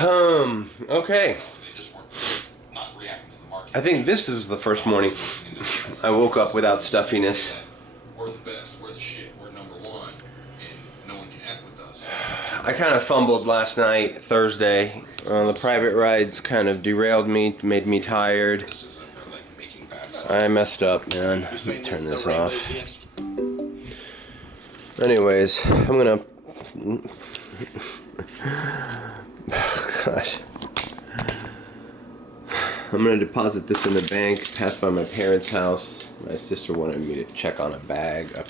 Okay. I think this is the first morning I woke up without stuffiness. We're the best, we're the shit, we're number one, and no one can F with us. I kind of fumbled last night, Thursday. The private rides kind of derailed me, made me tired. I messed up, man. Let me turn this off. Anyways, I'm gonna... Gosh. I'm gonna deposit this in the bank, pass by my parents' house. My sister wanted me to check on a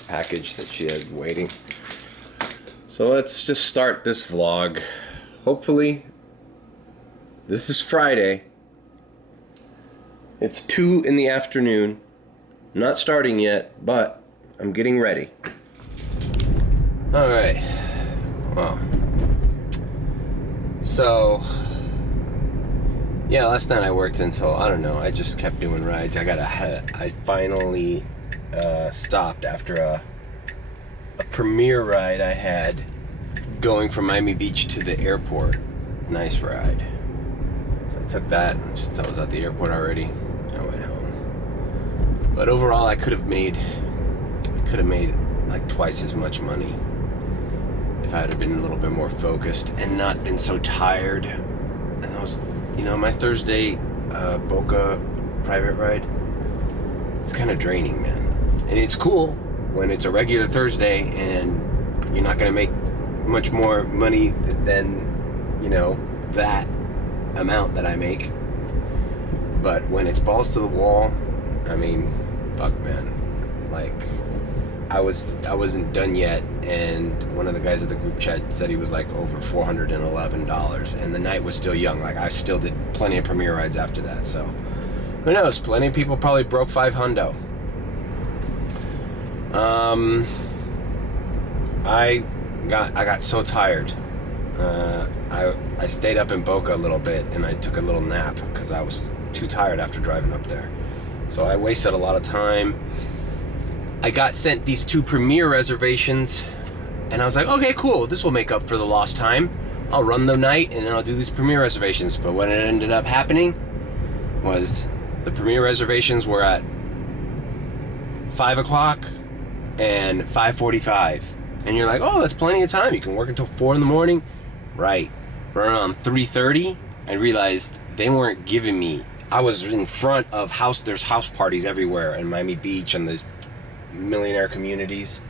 package that she had waiting. So let's just start this vlog. Hopefully, this is Friday. It's 2 in the afternoon. Not starting yet, but I'm getting ready. Alright. Well. So, yeah, last night I worked until, I don't know, I just kept doing rides. I finally stopped after a premiere ride I had going from Miami Beach to the airport. Nice ride. So I took that, since I was at the airport already, I went home. But overall, I could have made like twice as much money if I had been a little bit more focused and not been so tired. And those, my Thursday Boca private ride, it's kind of draining, man. And it's cool when it's a regular Thursday and you're not going to make much more money than, that amount that I make. But when it's balls to the wall, I mean, fuck, man. Like, I wasn't done yet, and one of the guys at the group chat said he was like over $411, and the night was still young. Like, I still did plenty of premiere rides after that, so who knows? Plenty of people probably broke $500. I got so tired. I stayed up in Boca a little bit, and I took a little nap because I was too tired after driving up there. So I wasted a lot of time. I got sent these 2 premiere reservations, and I was like, okay, cool, this will make up for the lost time. I'll run the night, and then I'll do these premiere reservations. But what ended up happening was the premiere reservations were at 5 o'clock and 5:45. And you're like, oh, that's plenty of time. You can work until 4 in the morning. Right. Around 3:30, I realized they weren't giving me... I was in front of there's house parties everywhere in Miami Beach and the millionaire communities.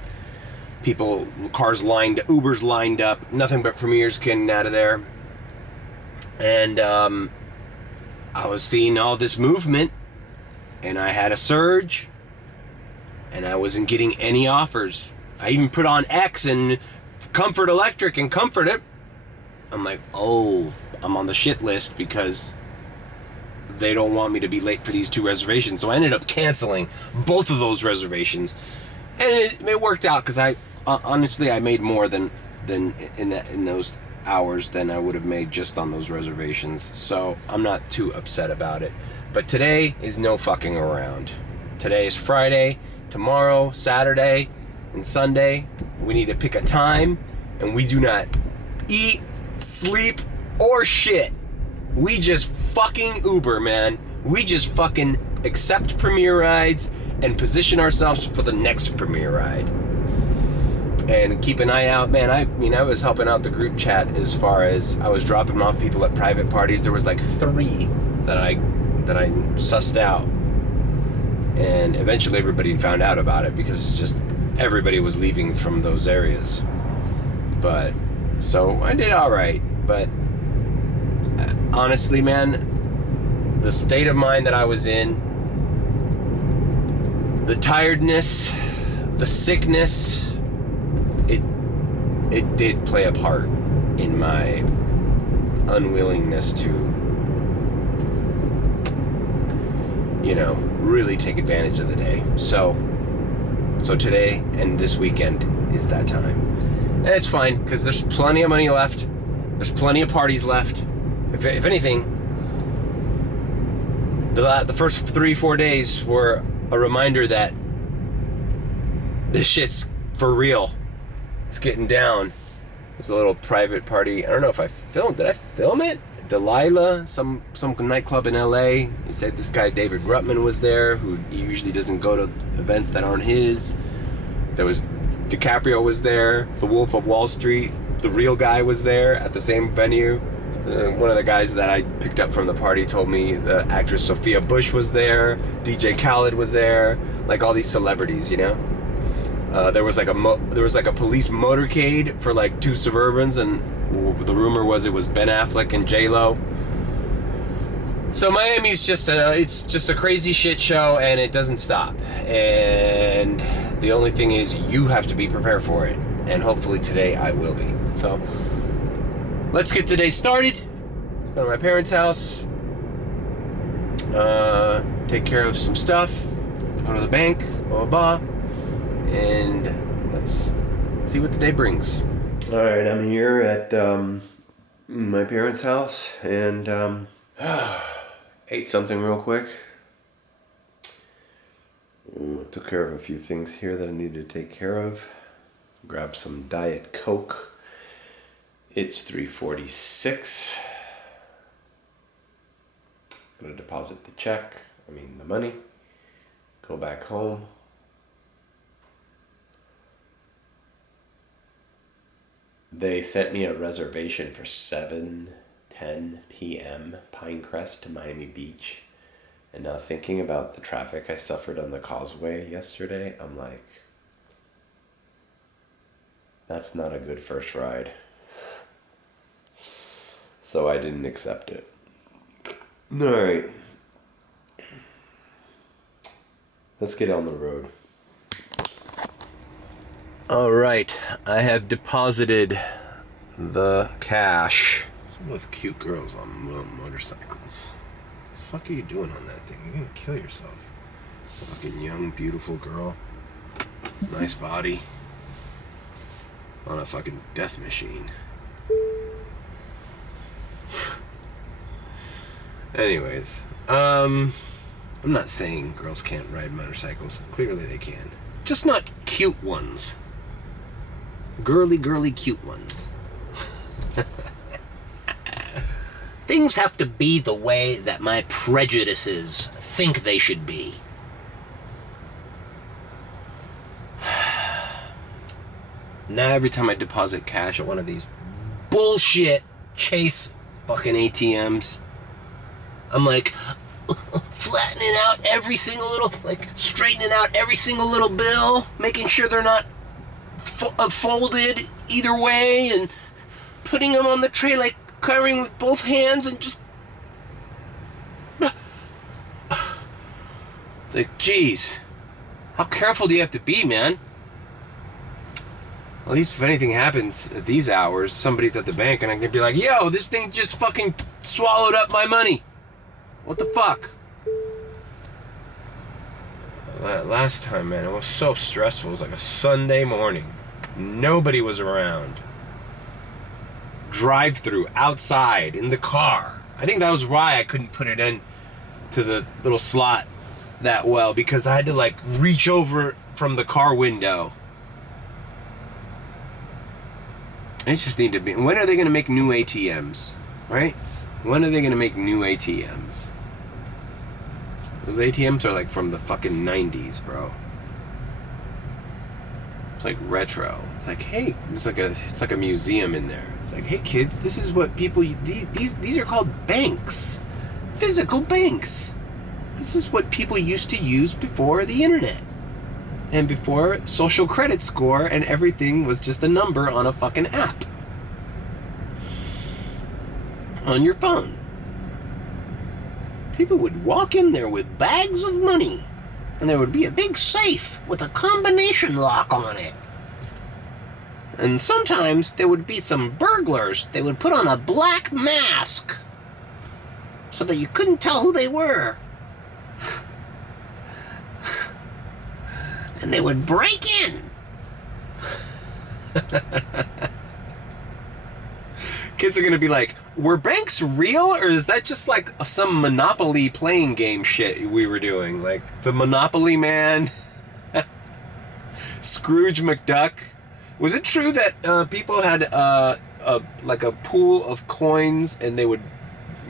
People, cars lined, Ubers lined up, nothing but premieres getting out of there. And I was seeing all this movement, and I had a surge, and I wasn't getting any offers. I even put on X and Comfort Electric and Comfort It. I'm like, oh, I'm on the shit list because they don't want me to be late for these 2 reservations. So I ended up canceling both of those reservations, and it worked out because I honestly I made more than in those hours than I would have made just on those reservations. So I'm not too upset about it. But today is no fucking around. Today is Friday. Tomorrow, Saturday, and Sunday, we need to pick a time, and we do not eat, sleep, or shit. We just fucking Uber, man. We just fucking accept premiere rides and position ourselves for the next premiere ride. And keep an eye out, man. I was helping out the group chat as far as I was dropping off people at private parties. There was like 3 that I sussed out. And eventually everybody found out about it because just everybody was leaving from those areas. But, so I did alright. But honestly, man, the state of mind that I was in, the tiredness, the sickness, it did play a part in my unwillingness to, really take advantage of the day. So today and this weekend is that time. And it's fine, because there's plenty of money left. There's plenty of parties left. If anything, the first 3-4 days were a reminder that this shit's for real. It's getting down. was a little private party. I don't know if I filmed. Did I film it? Delilah, some nightclub in LA. He said this guy David Ruttman was there, who usually doesn't go to events that aren't his. There was DiCaprio was there. The Wolf of Wall Street, the real guy was there at the same venue. One of the guys that I picked up from the party told me the actress Sophia Bush was there. DJ Khaled was there. Like all these celebrities, you know. There was like a police motorcade for like 2 Suburbans, and the rumor was it was Ben Affleck and J-Lo. So Miami's just a crazy shit show, and it doesn't stop. And the only thing is you have to be prepared for it, and hopefully today I will be. So let's get the day started. Go to my parents' house, take care of some stuff, go to the bank, blah blah blah. And let's see what the day brings. All right, I'm here at my parents' house and ate something real quick. Took care of a few things here that I needed to take care of. Grabbed some Diet Coke. It's 3:46. Gonna deposit the money. Go back home. They sent me a reservation for 7:10 p.m. Pine Crest to Miami Beach. And now thinking about the traffic I suffered on the causeway yesterday, I'm like, that's not a good first ride. So I didn't accept it. Alright. Let's get on the road. Alright, I have deposited the cash. Some with cute girls on motorcycles. What the fuck are you doing on that thing? You're gonna kill yourself. Fucking young, beautiful girl. Nice body. On a fucking death machine. Anyways, I'm not saying girls can't ride motorcycles. Clearly they can. Just not cute ones. Girly, cute ones. Things have to be the way that my prejudices think they should be. Now every time I deposit cash at one of these bullshit Chase fucking ATMs, I'm like flattening out every single little, like straightening out every single little bill, making sure they're not folded either way, and putting them on the tray, like covering with both hands, and just like, geez, how careful do you have to be, man? At least if anything happens at these hours, somebody's at the bank and I can be like, yo, this thing just fucking swallowed up my money. What the fuck? Last time, man, it was so stressful. It was like a Sunday morning. Nobody was around. Drive-through, outside, in the car. I think that was why I couldn't put it in to the little slot that well, because I had to like reach over from the car window. It just need to be. When are they going to make new ATMs? Right? When are they going to make new ATMs? Those ATMs are like from the fucking 90s, bro. It's like retro. It's like, hey, it's like a museum in there. It's like, hey kids, this is what people, these are called banks. Physical banks. This is what people used to use before the internet. And before social credit score and everything was just a number on a fucking app. On your phone. People would walk in there with bags of money. And there would be a big safe with a combination lock on it. And sometimes there would be some burglars. They would put on a black mask so that you couldn't tell who they were. And they would break in. Kids are gonna be like, were banks real, or is that just like some Monopoly playing game shit we were doing? Like the Monopoly man, Scrooge McDuck, Was it true that people had like a pool of coins and they would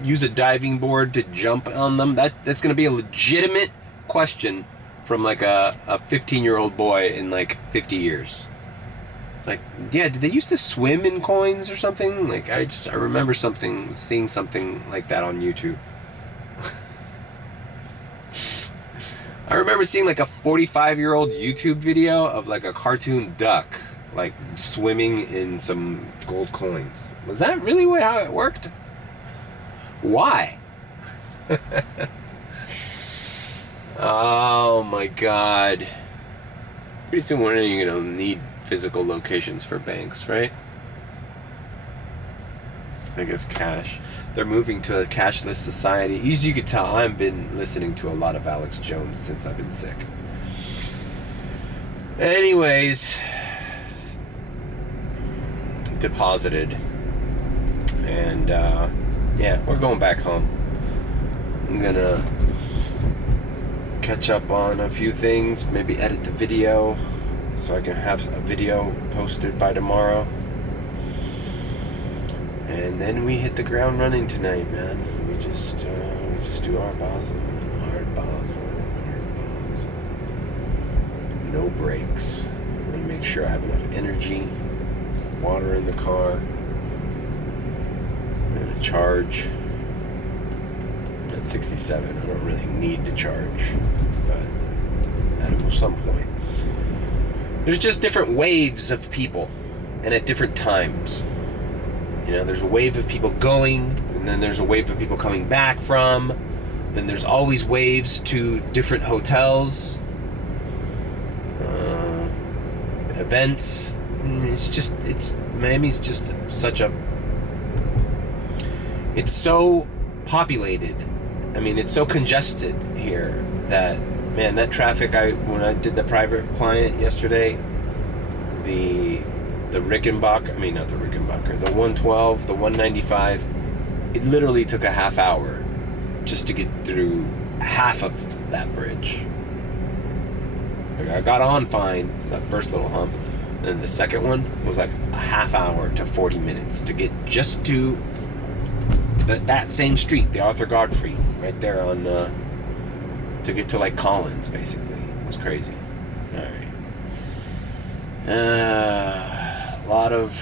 use a diving board to jump on them? That's going to be a legitimate question from like a 15-year-old boy in like 50 years. It's like, yeah, did they used to swim in coins or something? Like I remember seeing something like that on YouTube. I remember seeing like a 45-year-old YouTube video of like a cartoon duck like swimming in some gold coins. Was that really how it worked? Why? Oh my god. Pretty soon we're not even gonna need physical locations for banks, right? I guess cash. They're moving to a cashless society. As you can tell, I've been listening to a lot of Alex Jones since I've been sick. Anyways, deposited. And yeah, we're going back home. I'm gonna catch up on a few things, maybe edit the video so I can have a video posted by tomorrow. And then we hit the ground running tonight, man. We just do Art Basel, Art Basel. No breaks. I'm gonna make sure I have enough energy, water in the car. I'm gonna charge. I'm at 67. I don't really need to charge, but at some point. There's just different waves of people, and at different times. You know, there's a wave of people going, and then there's a wave of people coming back from. Then there's always waves to different hotels, events. Miami's just it's so populated. I mean, it's so congested here that, man, that traffic, when I did the private client yesterday, the 112, the 195, it literally took a half hour just to get through half of that bridge. Like, I got on fine, that first little hump, and then the second one was like a half hour to 40 minutes to get just to that same street, the Arthur Godfrey, right there on, to get to like Collins, basically. It was crazy. All right. A lot of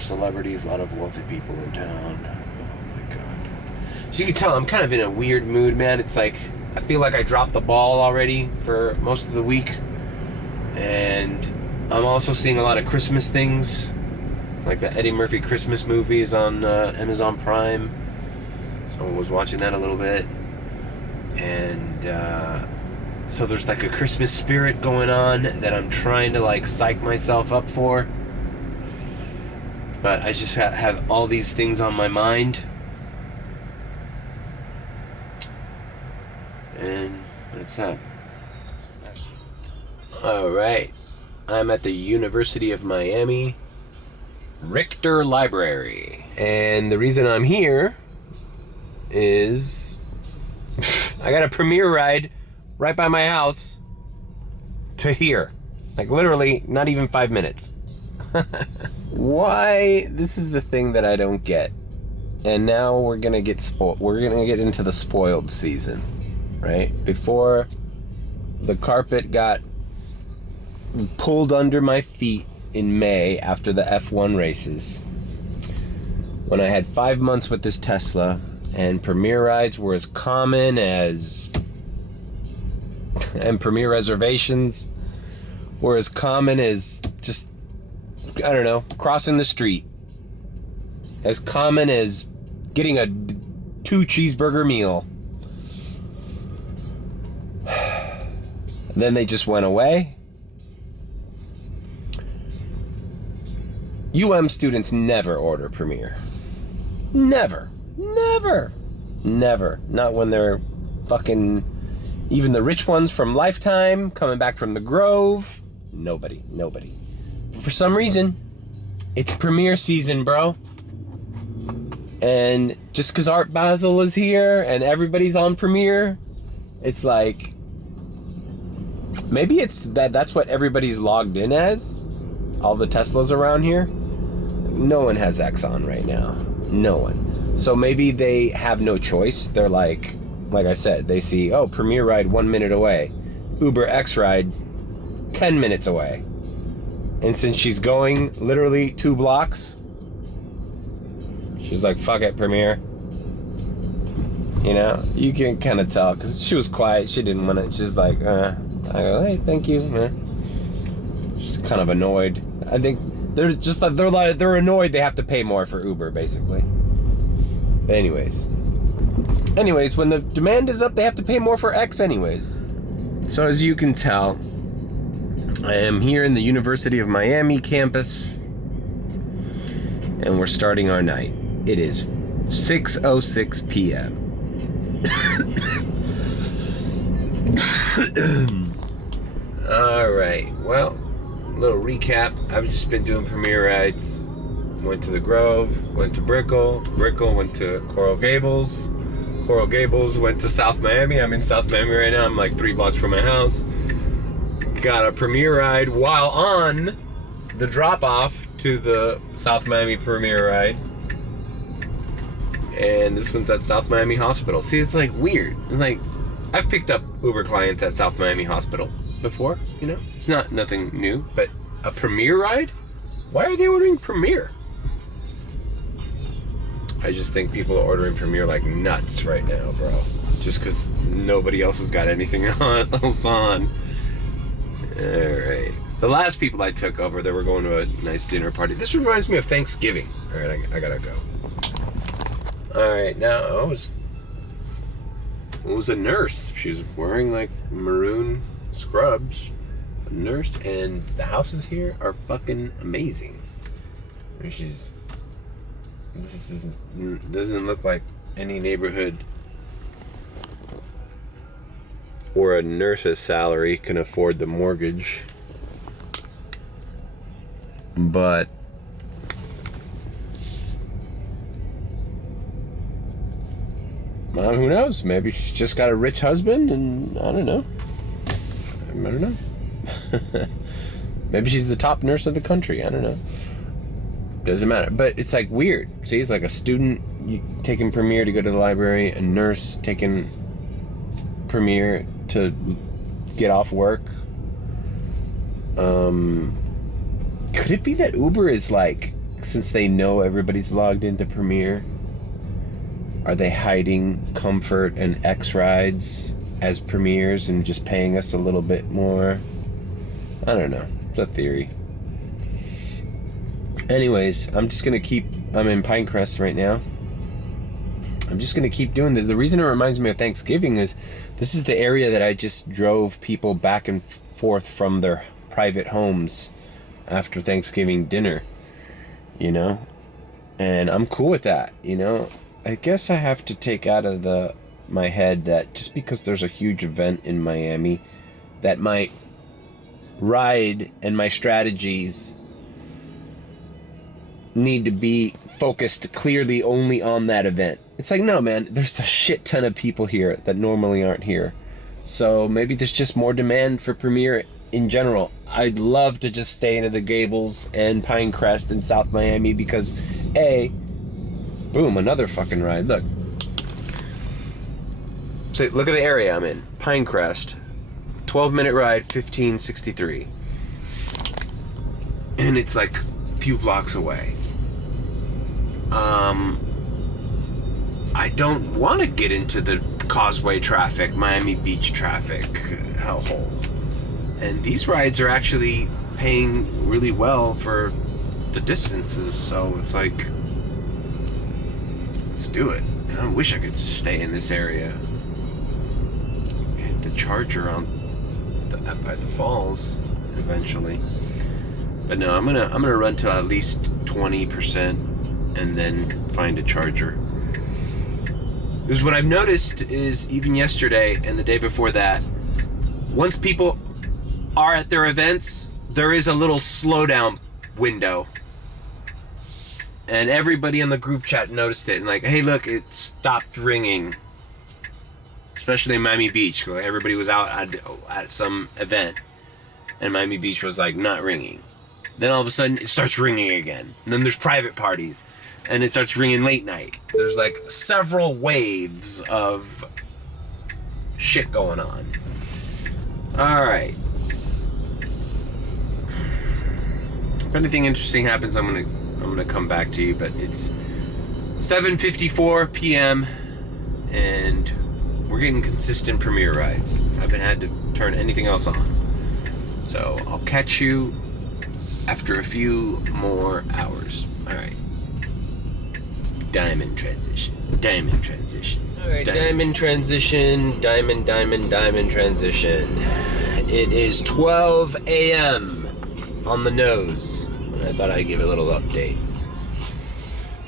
celebrities, a lot of wealthy people in town. Oh my god. As you can tell, I'm kind of in a weird mood, man. It's like, I feel like I dropped the ball already for most of the week. And I'm also seeing a lot of Christmas things, like the Eddie Murphy Christmas movies on Amazon Prime. So I was watching that a little bit. And so there's like a Christmas spirit going on that I'm trying to like psych myself up for. But I just have all these things on my mind. And that's that. Alright. I'm at the University of Miami Richter Library. And the reason I'm here is I got a premiere ride right by my house to here. Like literally not even 5 minutes. Why? This is the thing that I don't get. And now we're gonna get spoiled. We're gonna get into the spoiled season, right? Before the carpet got pulled under my feet in May after the F1 races, when I had 5 months with this Tesla, and premiere rides were as common as, and premiere reservations were as common as just, I don't know, crossing the street. As common as getting a 2 cheeseburger meal. And then they just went away. UM students never order Premiere. Never. Never. Never. Not when they're fucking, even the rich ones from Lifetime, coming back from the Grove. Nobody. For some reason, it's Premiere season, bro. And just because Art Basel is here and everybody's on Premiere, it's like, maybe it's that's what everybody's logged in as. all the Teslas around here, no one has X on right now. No one. So maybe they have no choice. They're like I said, they see, oh, Premier ride 1 minute away. Uber X ride 10 minutes away. And since she's going literally 2 blocks, she's like, fuck it, Premier. You know, you can kind of tell because she was quiet. She didn't want it. She's like, I go, hey, thank you. She's kind of annoyed. I think they're just like they're annoyed they have to pay more for Uber, basically. But anyways, when the demand is up, they have to pay more for X anyways. So as you can tell, I am here in the University of Miami campus, and we're starting our night. It is 6:06 p.m. Alright, well, a little recap. I've just been doing Premier rides. Went to the Grove, went to Brickell, went to Coral Gables, went to South Miami. I'm in South Miami right now. I'm like 3 blocks from my house. Got a Premier ride while on the drop-off to the South Miami Premier ride. And this one's at South Miami Hospital. See, it's like weird. It's like, I've picked up Uber clients at South Miami Hospital before, you know? It's nothing new, but a Premier ride? Why are they ordering Premier? I just think people are ordering Premier like nuts right now, bro. Just because nobody else has got anything else on. Alright. The last people I took over, they were going to a nice dinner party. This reminds me of Thanksgiving. Alright, I gotta go. Alright, now it was a nurse. She was wearing like maroon scrubs. A nurse, and the houses here are fucking amazing. This doesn't look like any neighborhood where a nurse's salary can afford the mortgage. But who knows? Maybe she's just got a rich husband, and I don't know. Maybe she's the top nurse of the country. I don't know. Doesn't matter. But it's like weird. See, it's like a student taking Premier to go to the library, a nurse taking Premier to get off work. Could it be that Uber is like, since they know everybody's logged into Premier, are they hiding Comfort and X rides as Premiers and just paying us a little bit more? I don't know. It's a theory. Anyways, I'm in Pine Crest right now. I'm just gonna keep doing this. The reason it reminds me of Thanksgiving is this is the area that I just drove people back and forth from their private homes after Thanksgiving dinner, you know? And I'm cool with that, you know? I guess I have to take out of my head that just because there's a huge event in Miami, that my ride and my strategies need to be focused clearly only on that event. It's like, no, man, there's a shit ton of people here that normally aren't here. So maybe there's just more demand for Premier in general. I'd love to just stay into the Gables and Pine Crest in South Miami because, boom, another fucking ride. Look. So look at the area I'm in. Pine Crest. 12-minute ride, 1563. And it's like a few blocks away. I don't want to get into the Causeway traffic, Miami Beach traffic hellhole. And these rides are actually paying really well for the distances, so it's like, let's do it. And I wish I could just stay in this area. Hit the charger by the falls eventually. But no, I'm gonna run to at least 20% and then find a charger. Because what I've noticed is even yesterday and the day before that, once people are at their events, there is a little slowdown window. And everybody in the group chat noticed it and like, hey, look, it stopped ringing. Especially in Miami Beach. Everybody was out at some event and Miami Beach was like not ringing. Then all of a sudden it starts ringing again. And then there's private parties. And it starts ringing late night. There's like several waves of shit going on. Alright. If anything interesting happens, I'm gonna come back to you, but it's 7:54 p.m. and we're getting consistent premiere rides. I haven't had to turn anything else on. So I'll catch you after a few more hours. Alright. Diamond transition. Diamond transition. Alright, diamond transition. Diamond transition. It is 12 a.m. on the nose. And I thought I'd give a little update.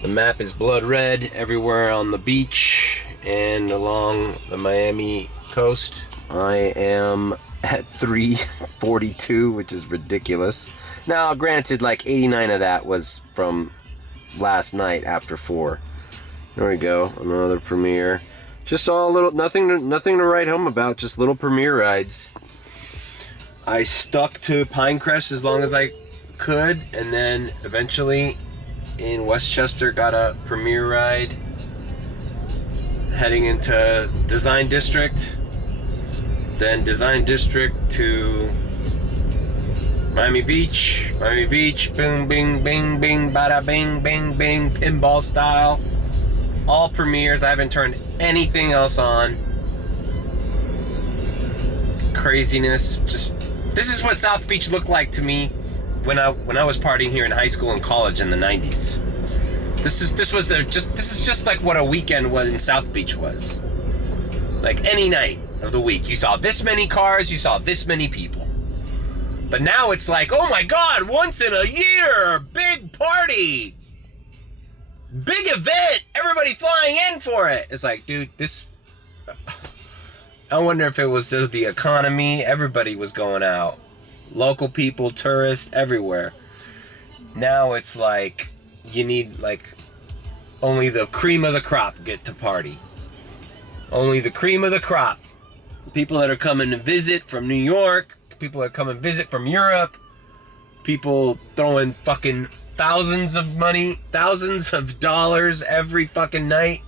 The map is blood red everywhere on the beach and along the Miami coast. I am at 342, which is ridiculous. Now, granted, like 89 of that was from last night after 4. There we go, another premiere. Just all little, nothing to write home about, just little premiere rides. I stuck to Pine Crest as long as I could, and then eventually in Westchester got a premiere ride heading into Design District, then Design District to Miami Beach, boom, bing, bing, bing, bada, bing, bing, bing, pinball style. All premieres. I haven't turned anything else on. Craziness. Just, this is what South Beach looked like to me when I was partying here in high school and college in the 90s. This is just like what a weekend was in South Beach was. Like any night of the week, you saw this many cars, you saw this many people. But now it's like, oh my God, once in a year, big party, big event, everybody flying in for it. It's like, dude, this, I wonder if it was just the economy. Everybody was going out. Local people, tourists, everywhere. Now it's like, you need like, only the cream of the crop get to party. Only the cream of the crop. People that are coming to visit from New York, people that come and visit from Europe, people throwing fucking thousands of dollars every fucking night.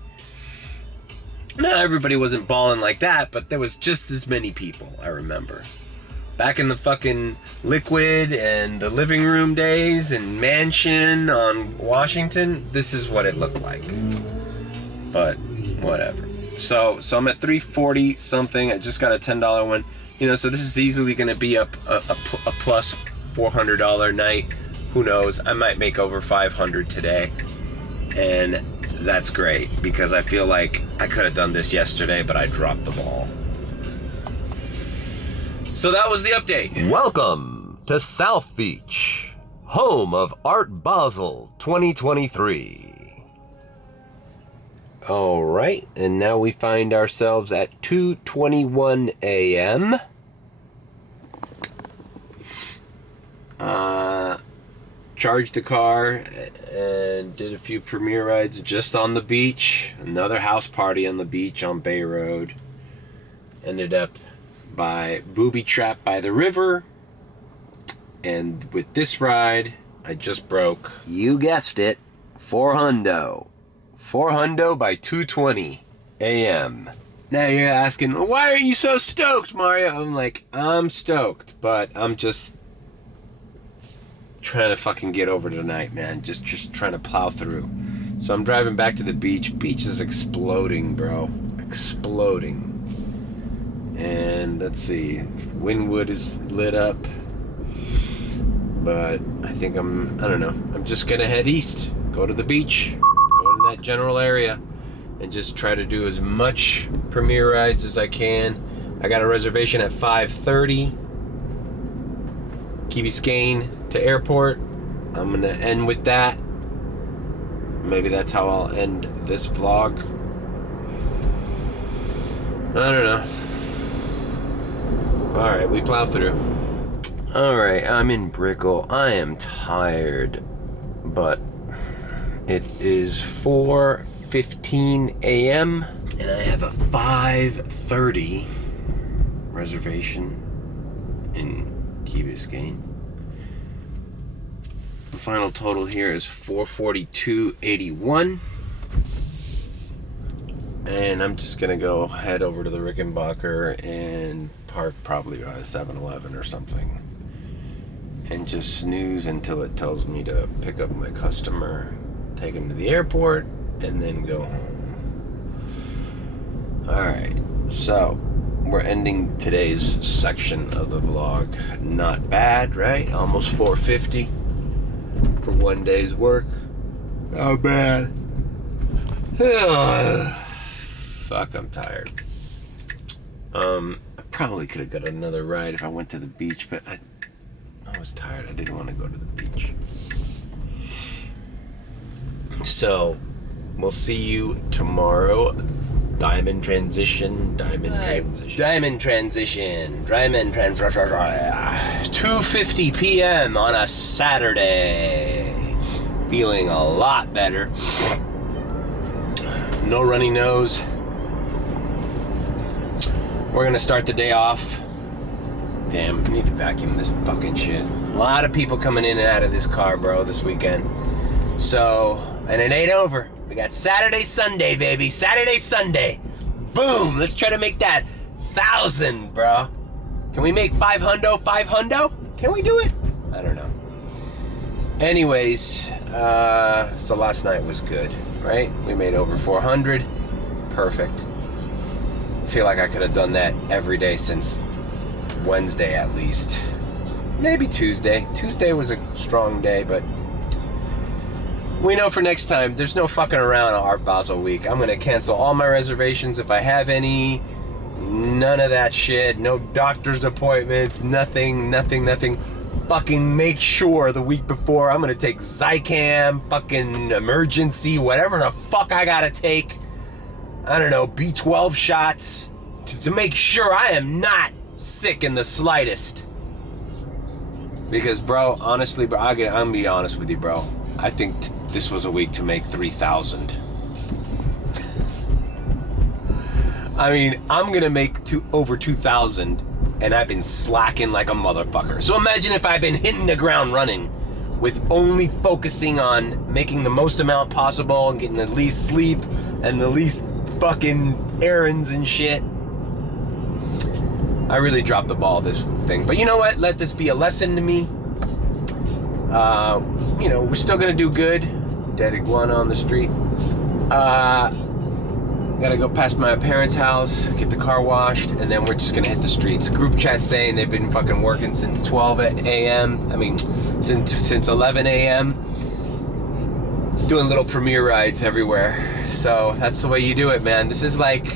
Not everybody wasn't balling like that, but there was just as many people, I remember. Back in the fucking Liquid and the living room days and Mansion on Washington, this is what it looked like. But whatever. So I'm at 340 something. I just got a $10 one. You know, so this is easily going to be up a plus $400 night. Who knows? I might make over 500 today. And that's great because I feel like I could have done this yesterday, but I dropped the ball. So that was the update. Welcome to South Beach, home of Art Basel 2023. All right, and now we find ourselves at 2:21 a.m. Charged the car and did a few premiere rides just on the beach. Another house party on the beach on Bay Road. Ended up by Booby Trap by the river. And with this ride, I just broke, you guessed it, $400. $400 by 2:20 a.m. Now you're asking, why are you so stoked, Mario? I'm like, I'm stoked, but I'm just trying to fucking get over tonight, man. Just trying to plow through. So I'm driving back to the beach. Beach is exploding, bro. Exploding. And let's see, Wynwood is lit up. But I think I don't know. I'm just gonna head east, go to the beach, go in that general area, and just try to do as much premiere rides as I can. I got a reservation at 5:30. Key Biscayne to airport. I'm gonna end with that. Maybe that's how I'll end this vlog. I don't know. Alright, we plow through. Alright, I'm in Brickell. I am tired, but it is 4:15 a.m. and I have a 5:30 reservation in Key Biscayne. The final total here is 442.81. And I'm just gonna go head over to the Rickenbacker and park probably by a 7-Eleven or something. And just snooze until it tells me to pick up my customer, take him to the airport, and then go home. Alright, so we're ending today's section of the vlog. Not bad, right? Almost 450 for one day's work. Not bad. Fuck, I'm tired. I probably could have got another ride if I went to the beach, but I was tired. I didn't want to go to the beach. So, we'll see you tomorrow. Diamond transition. 2:50 p.m. on a Saturday. Feeling a lot better. No runny nose. We're gonna start the day off. Damn, I need to vacuum this fucking shit. A lot of people coming in and out of this car, bro, this weekend. So, and it ain't over. We got Saturday, Sunday, baby. Saturday, Sunday. Boom! Let's try to make that 1,000, bro. Can we make 500? Can we do it? I don't know. Anyways, so last night was good, right? We made over 400. Perfect. Feel like I could have done that every day since Wednesday at least. Maybe Tuesday. Tuesday was a strong day, but we know for next time, there's no fucking around on Art Basel week. I'm gonna cancel all my reservations if I have any. None of that shit. No doctor's appointments. Nothing. Fucking make sure the week before I'm gonna take Zicam, fucking emergency, whatever the fuck I gotta take. I don't know, B12 shots to make sure I am not sick in the slightest. Because, bro, honestly, bro, I'm gonna be honest with you, bro. I think this was a week to make 3,000. I mean, I'm gonna make over 2,000, and I've been slacking like a motherfucker. So imagine if I've been hitting the ground running with only focusing on making the most amount possible and getting the least sleep and the least fucking errands and shit. I really dropped the ball this thing. But you know what? Let this be a lesson to me. You know, we're still gonna do good. Dead iguana on the street. Gotta go past my parents' house, get the car washed, and then we're just gonna hit the streets. Group chat saying they've been fucking working since 12 a.m. I mean, since 11 a.m. Doing little premiere rides everywhere. So that's the way you do it, man. This is like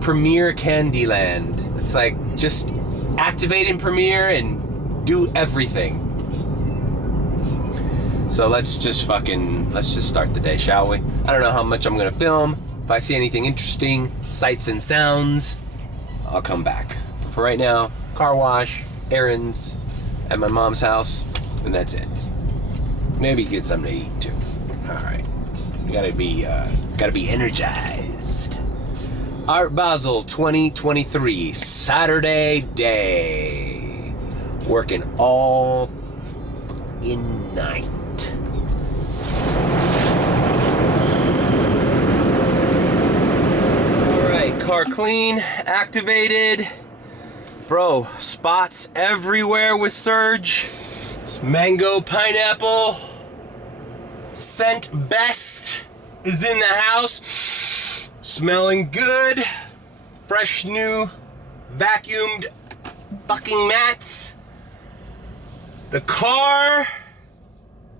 Premiere Candyland. It's like just activate in Premiere and do everything. So let's just start the day, shall we? I don't know how much I'm gonna film. If I see anything interesting, sights and sounds, I'll come back. But for right now, car wash, errands, at my mom's house, and that's it. Maybe get something to eat too. All right, you gotta be energized. Art Basel 2023, Saturday day. Working all in night. Alright, car clean, activated. Bro, spots everywhere with Surge. Mango, pineapple. Scent Best is in the house. Smelling good. Fresh new vacuumed fucking mats. The car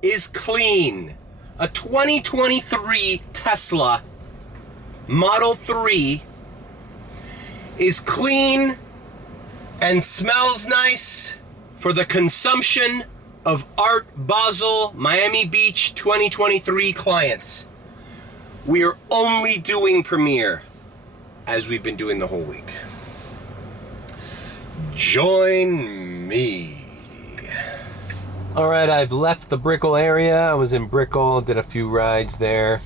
is clean. A 2023 Tesla Model 3 is clean and smells nice for the consumption of Art Basel Miami Beach 2023 clients. We are only doing Premiere as we've been doing the whole week. Join me. All right, I've left the Brickell area. I was in Brickell, did a few rides there,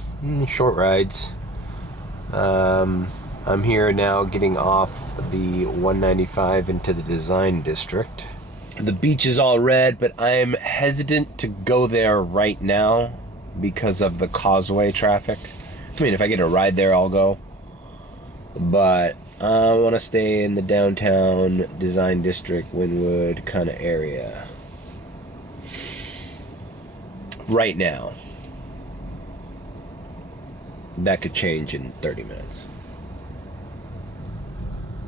short rides. I'm here now getting off the 195 into the Design District. The beach is all red, but I'm hesitant to go there right now because of the causeway traffic. I mean, if I get a ride there, I'll go. But I want to stay in the downtown design district, Wynwood kind of area. Right now. That could change in 30 minutes.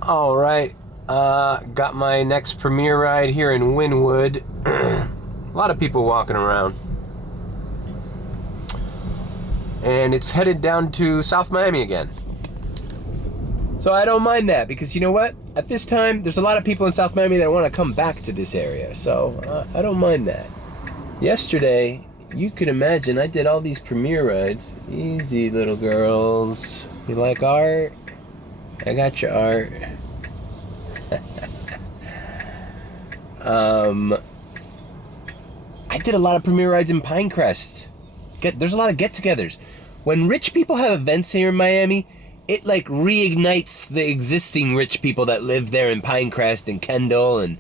All right. Got my next premiere ride here in Wynwood. A lot of people walking around. And it's headed down to South Miami again. So I don't mind that because you know what? At this time, there's a lot of people in South Miami that want to come back to this area. So I don't mind that. Yesterday, you could imagine, I did all these premiere rides. Easy, little girls. You like art? I got your art. I did a lot of premiere rides in Pine Crest. There's a lot of get-togethers. When rich people have events here in Miami, it like reignites the existing rich people that live there in Pine Crest and Kendall and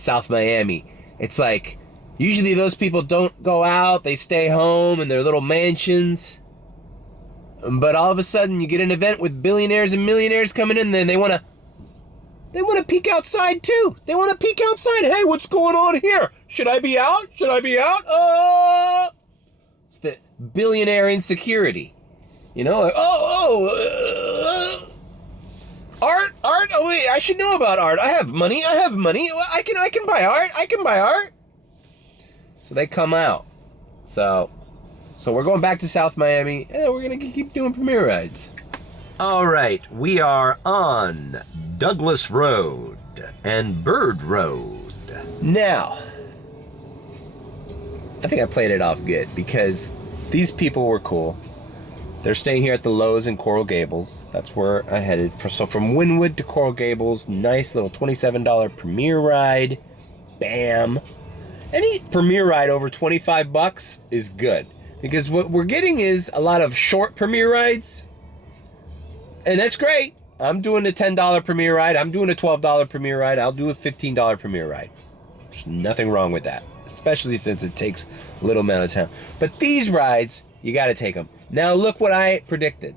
South Miami. It's like, usually those people don't go out, they stay home in their little mansions. But all of a sudden you get an event with billionaires and millionaires coming in, then they want to peek outside too. They want to peek outside. Hey, what's going on here? Should I be out? Should I be out? It's the billionaire insecurity. You know, like, art? Oh wait, I should know about art. I have money. I can buy art. So they come out. So we're going back to South Miami, and we're gonna keep doing premiere rides. All right, we are on Douglas Road and Bird Road. Now, I think I played it off good because these people were cool. They're staying here at the Lowe's in Coral Gables. That's where I headed. So from Wynwood to Coral Gables, nice little $27 premiere ride. Bam. Any premiere ride over $25 is good. Because what we're getting is a lot of short premiere rides. And that's great. I'm doing a $10 premiere ride. I'm doing a $12 premiere ride. I'll do a $15 premiere ride. There's nothing wrong with that. Especially since it takes a little amount of time. But these rides, you got to take them. Now look what I predicted.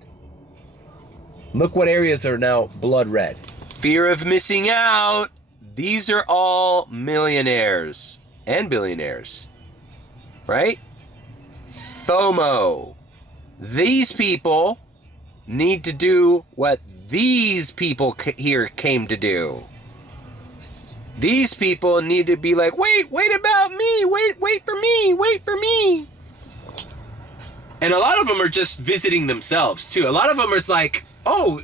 Look what areas are now blood red. Fear of missing out. These are all millionaires and billionaires. Right? FOMO. These people need to do what these people here came to do. These people need to be like, wait about me, wait for me. And a lot of them are just visiting themselves too. A lot of them is like, oh,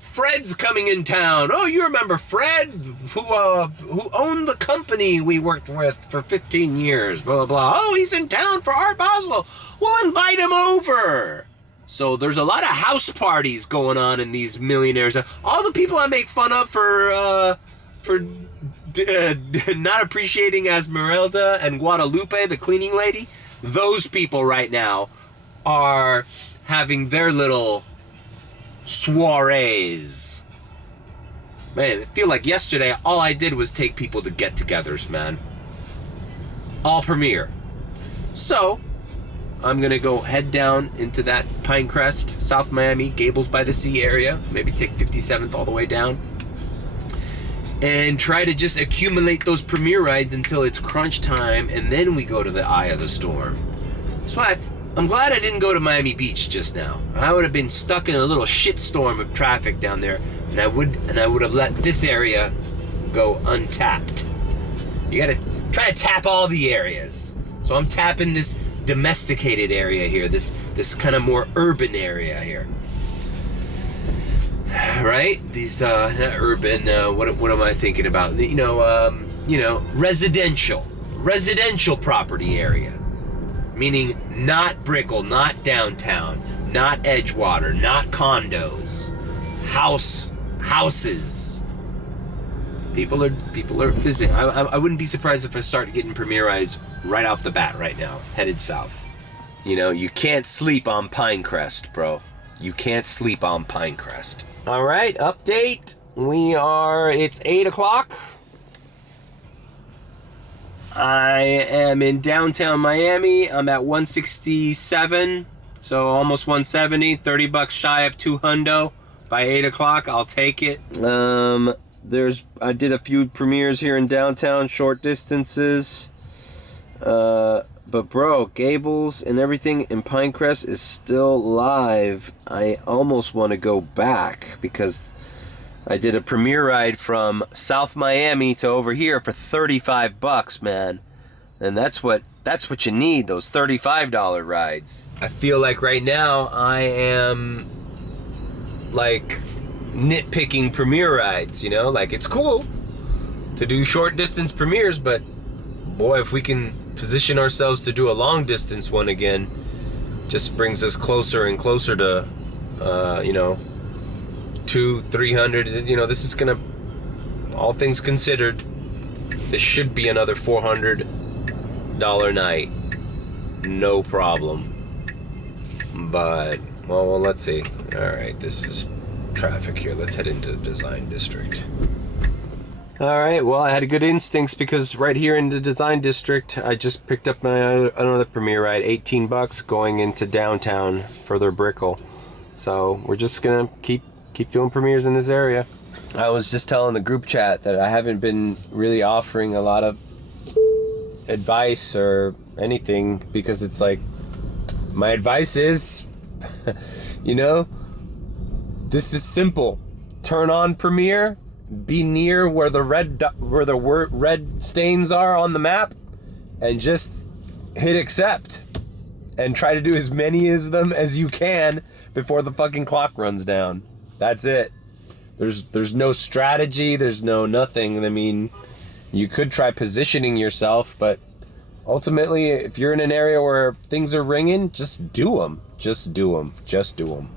Fred's coming in town. Oh, you remember Fred, who owned the company we worked with for 15 years, blah, blah, blah. Oh, he's in town for Art Basel. We'll invite him over. So there's a lot of house parties going on in these millionaires. All the people I make fun of for not appreciating Esmeralda and Guadalupe, the cleaning lady, those people right now are having their little soirees. Man, I feel like yesterday all I did was take people to get-togethers, man. All premiere. So I'm gonna go head down into that Pine Crest, South Miami, Gables by the Sea area. Maybe take 57th all the way down. And try to just accumulate those premiere rides until it's crunch time, and then we go to the eye of the storm. That's why I'm glad I didn't go to Miami Beach just now. I would have been stuck in a little shitstorm of traffic down there, and I would have let this area go untapped. You gotta try to tap all the areas. So I'm tapping this domesticated area here, this kind of more urban area here. Right? These not urban, what am I thinking about? Residential property area. Meaning not Brickell, not downtown, not Edgewater, not condos. Houses. People are visiting. I wouldn't be surprised if I start getting premiere rides right off the bat right now, headed south. You know, you can't sleep on Pine Crest, bro. You can't sleep on Pine Crest. All right, update. It's 8 o'clock. I am in downtown Miami. I'm at 167, so almost 170. $30 shy of $200. By 8 o'clock, I'll take it. I did a few premieres here in downtown, short distances. But bro, Gables and everything in Pine Crest is still live. I almost want to go back because I did a premiere ride from South Miami to over here for $35, man. And that's what you need, those $35 rides. I feel like right now I am like nitpicking premiere rides, you know? Like, it's cool to do short distance premieres, but boy, if we can position ourselves to do a long distance one again, just brings us closer and closer to, you know, 200-300. You know, this is gonna, all things considered, this should be another $400 night, no problem. But well, let's see. All right, this is traffic here. Let's head into the design district. All right, well, I had good instincts because right here in the design district, I just picked up another premiere ride, $18, going into downtown, further Brickell. So we're just gonna keep doing premieres in this area. I was just telling the group chat that I haven't been really offering a lot of advice or anything because it's like, my advice is, you know, this is simple. Turn on Premiere. Be near where the red stains are on the map, and just hit accept, and try to do as many of them as you can before the fucking clock runs down. That's it. There's no strategy. There's no nothing. I mean, you could try positioning yourself, but ultimately, if you're in an area where things are ringing, just do them. Just do them. Just do them.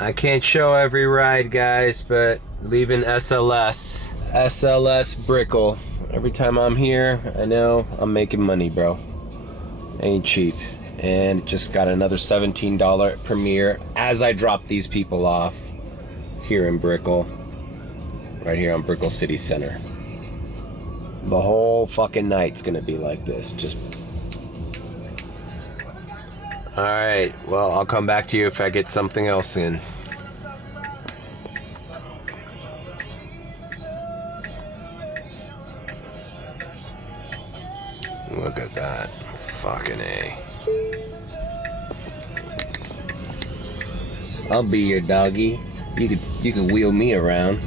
I can't show every ride, guys, but leaving SLS Brickell. Every time I'm here, I know I'm making money, bro. Ain't cheap. And just got another $17 premiere as I drop these people off here in Brickell. Right here on Brickell City Center. The whole fucking night's gonna be like this. Just. Alright, well, I'll come back to you if I get something else in. Look at that. Fucking A. I'll be your doggy. You could wheel me around.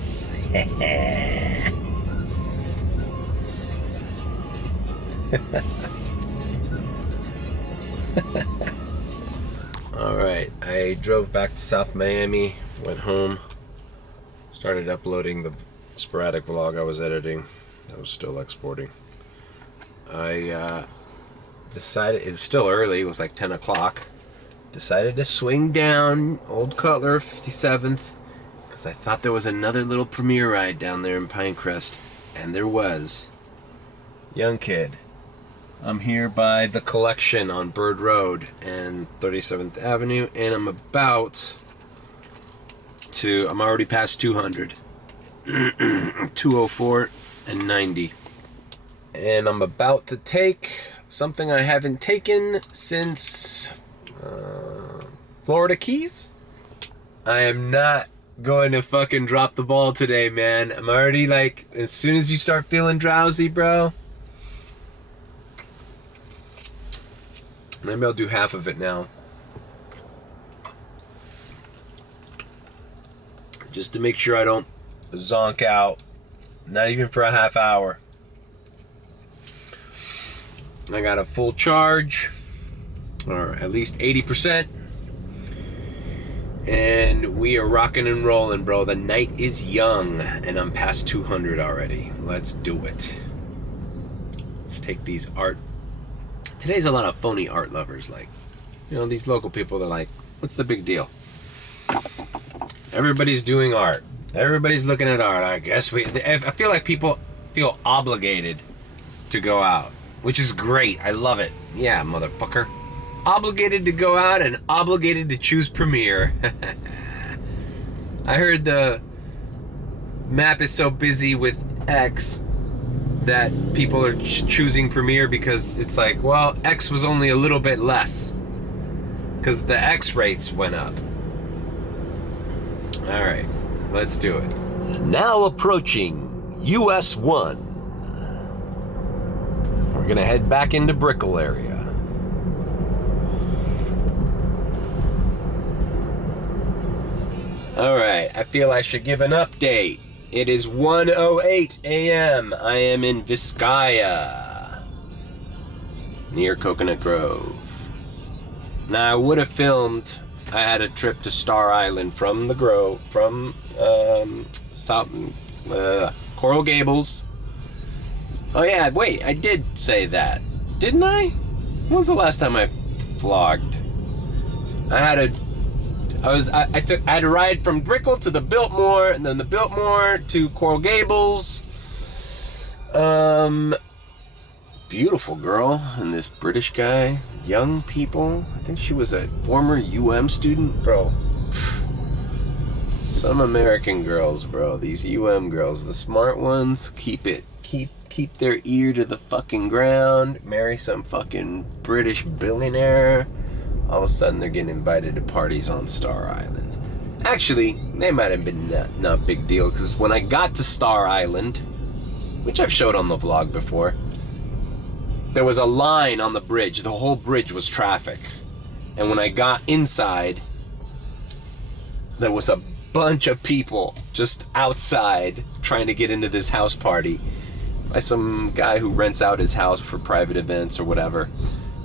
Alright, I drove back to South Miami, went home, started uploading the sporadic vlog I was editing. I was still exporting. I decided, it's still early, it was like 10 o'clock. Decided to swing down Old Cutler 57th because I thought there was another little premiere ride down there in Pine Crest, and there was. Young kid. I'm here by the Collection on Bird Road and 37th Avenue, and I'm already past 200. 204 and 90. And I'm about to take something I haven't taken since Florida Keys. I am not going to fucking drop the ball today, man. I'm already like, as soon as you start feeling drowsy, bro, maybe I'll do half of it now. Just to make sure I don't zonk out. Not even for a half hour. I got a full charge, or at least 80%. And we are rocking and rolling, bro. The night is young, and I'm past 200 already. Let's do it. Let's take these art. Today's a lot of phony art lovers, like, you know, these local people, they're like, what's the big deal? Everybody's doing art. Everybody's looking at art. I guess I feel like people feel obligated to go out, which is great. I love it. Yeah, motherfucker. Obligated to go out and obligated to choose Premiere. I heard the map is so busy with X that people are choosing Premiere because it's like, well, X was only a little bit less because the X rates went up. All right, let's do it. Now approaching US 1. We're gonna head back into Brickell area. All right, I feel I should give an update. It is 1:08 a.m. I am in Vizcaya, near Coconut Grove. Now I would have filmed. I had a trip to Star Island from the Grove, from South Coral Gables. Oh yeah, wait, I did say that, didn't I? When was the last time I vlogged? I had to ride from Brickell to the Biltmore, and then the Biltmore to Coral Gables. Beautiful girl and this British guy, young people. I think she was a former student, bro. Some American girls, bro. These girls, the smart ones, keep their ear to the fucking ground, marry some fucking British billionaire. All of a sudden they're getting invited to parties on Star Island. Actually, they might have been not big deal, because when I got to Star Island, which I've showed on the vlog before, there was a line on the bridge. The whole bridge was traffic. And when I got inside, there was a bunch of people just outside trying to get into this house party by some guy who rents out his house for private events or whatever.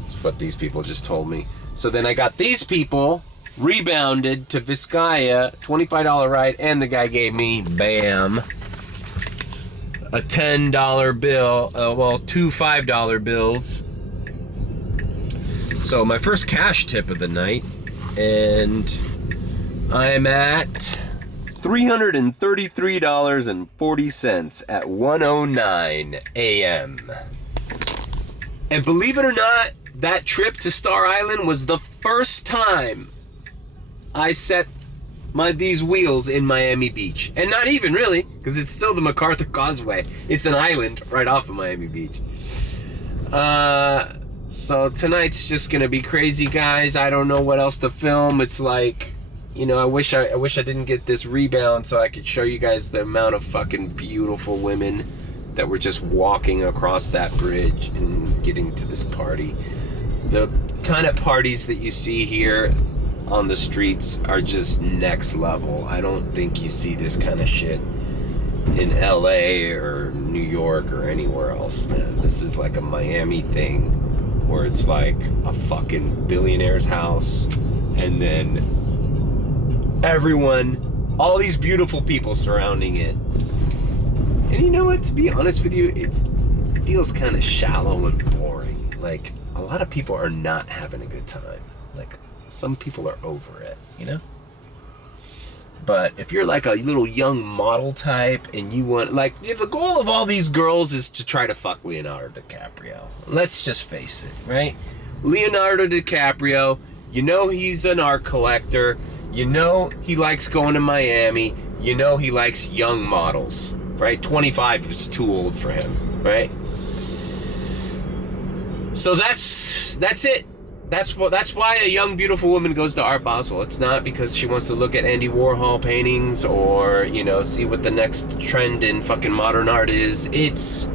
That's what these people just told me. So then I got these people rebounded to Vizcaya, $25 ride, and the guy gave me, bam, a $10 bill, two $5 bills. So my first cash tip of the night, and I'm at $333.40 at 1:09 a.m. And believe it or not, that trip to Star Island was the first time I set these wheels in Miami Beach. And not even really, because it's still the MacArthur Causeway. It's an island right off of Miami Beach. So tonight's just gonna be crazy, guys. I don't know what else to film. It's like, you know, I wish I didn't get this rebound so I could show you guys the amount of fucking beautiful women that were just walking across that bridge and getting to this party. The kind of parties that you see here on the streets are just next level. I don't think you see this kind of shit in LA or New York or anywhere else, man. This is like a Miami thing where it's like a fucking billionaire's house, and then everyone, all these beautiful people surrounding it. And you know what, to be honest with you, it feels kind of shallow and boring. Like, a lot of people are not having a good time. Like, some people are over it, you know? But if you're like a little young model type and you want, like, the goal of all these girls is to try to fuck Leonardo DiCaprio. Let's just face it, right? Leonardo DiCaprio, you know he's an art collector. You know he likes going to Miami. You know he likes young models, right? 25 is too old for him, right? So that's it. That's why a young, beautiful woman goes to Art Basel. It's not because she wants to look at Andy Warhol paintings or, you know, see what the next trend in fucking modern art is. It's,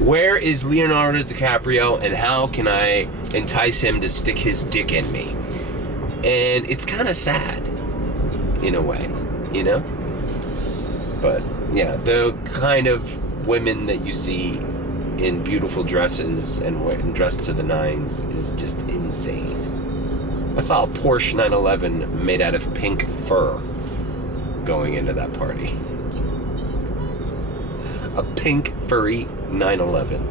where is Leonardo DiCaprio and how can I entice him to stick his dick in me? And it's kind of sad, in a way, you know? But, yeah, the kind of women that you see in beautiful dresses and dressed to the nines is just insane. I saw a Porsche 911 made out of pink fur going into that party. A pink furry 911.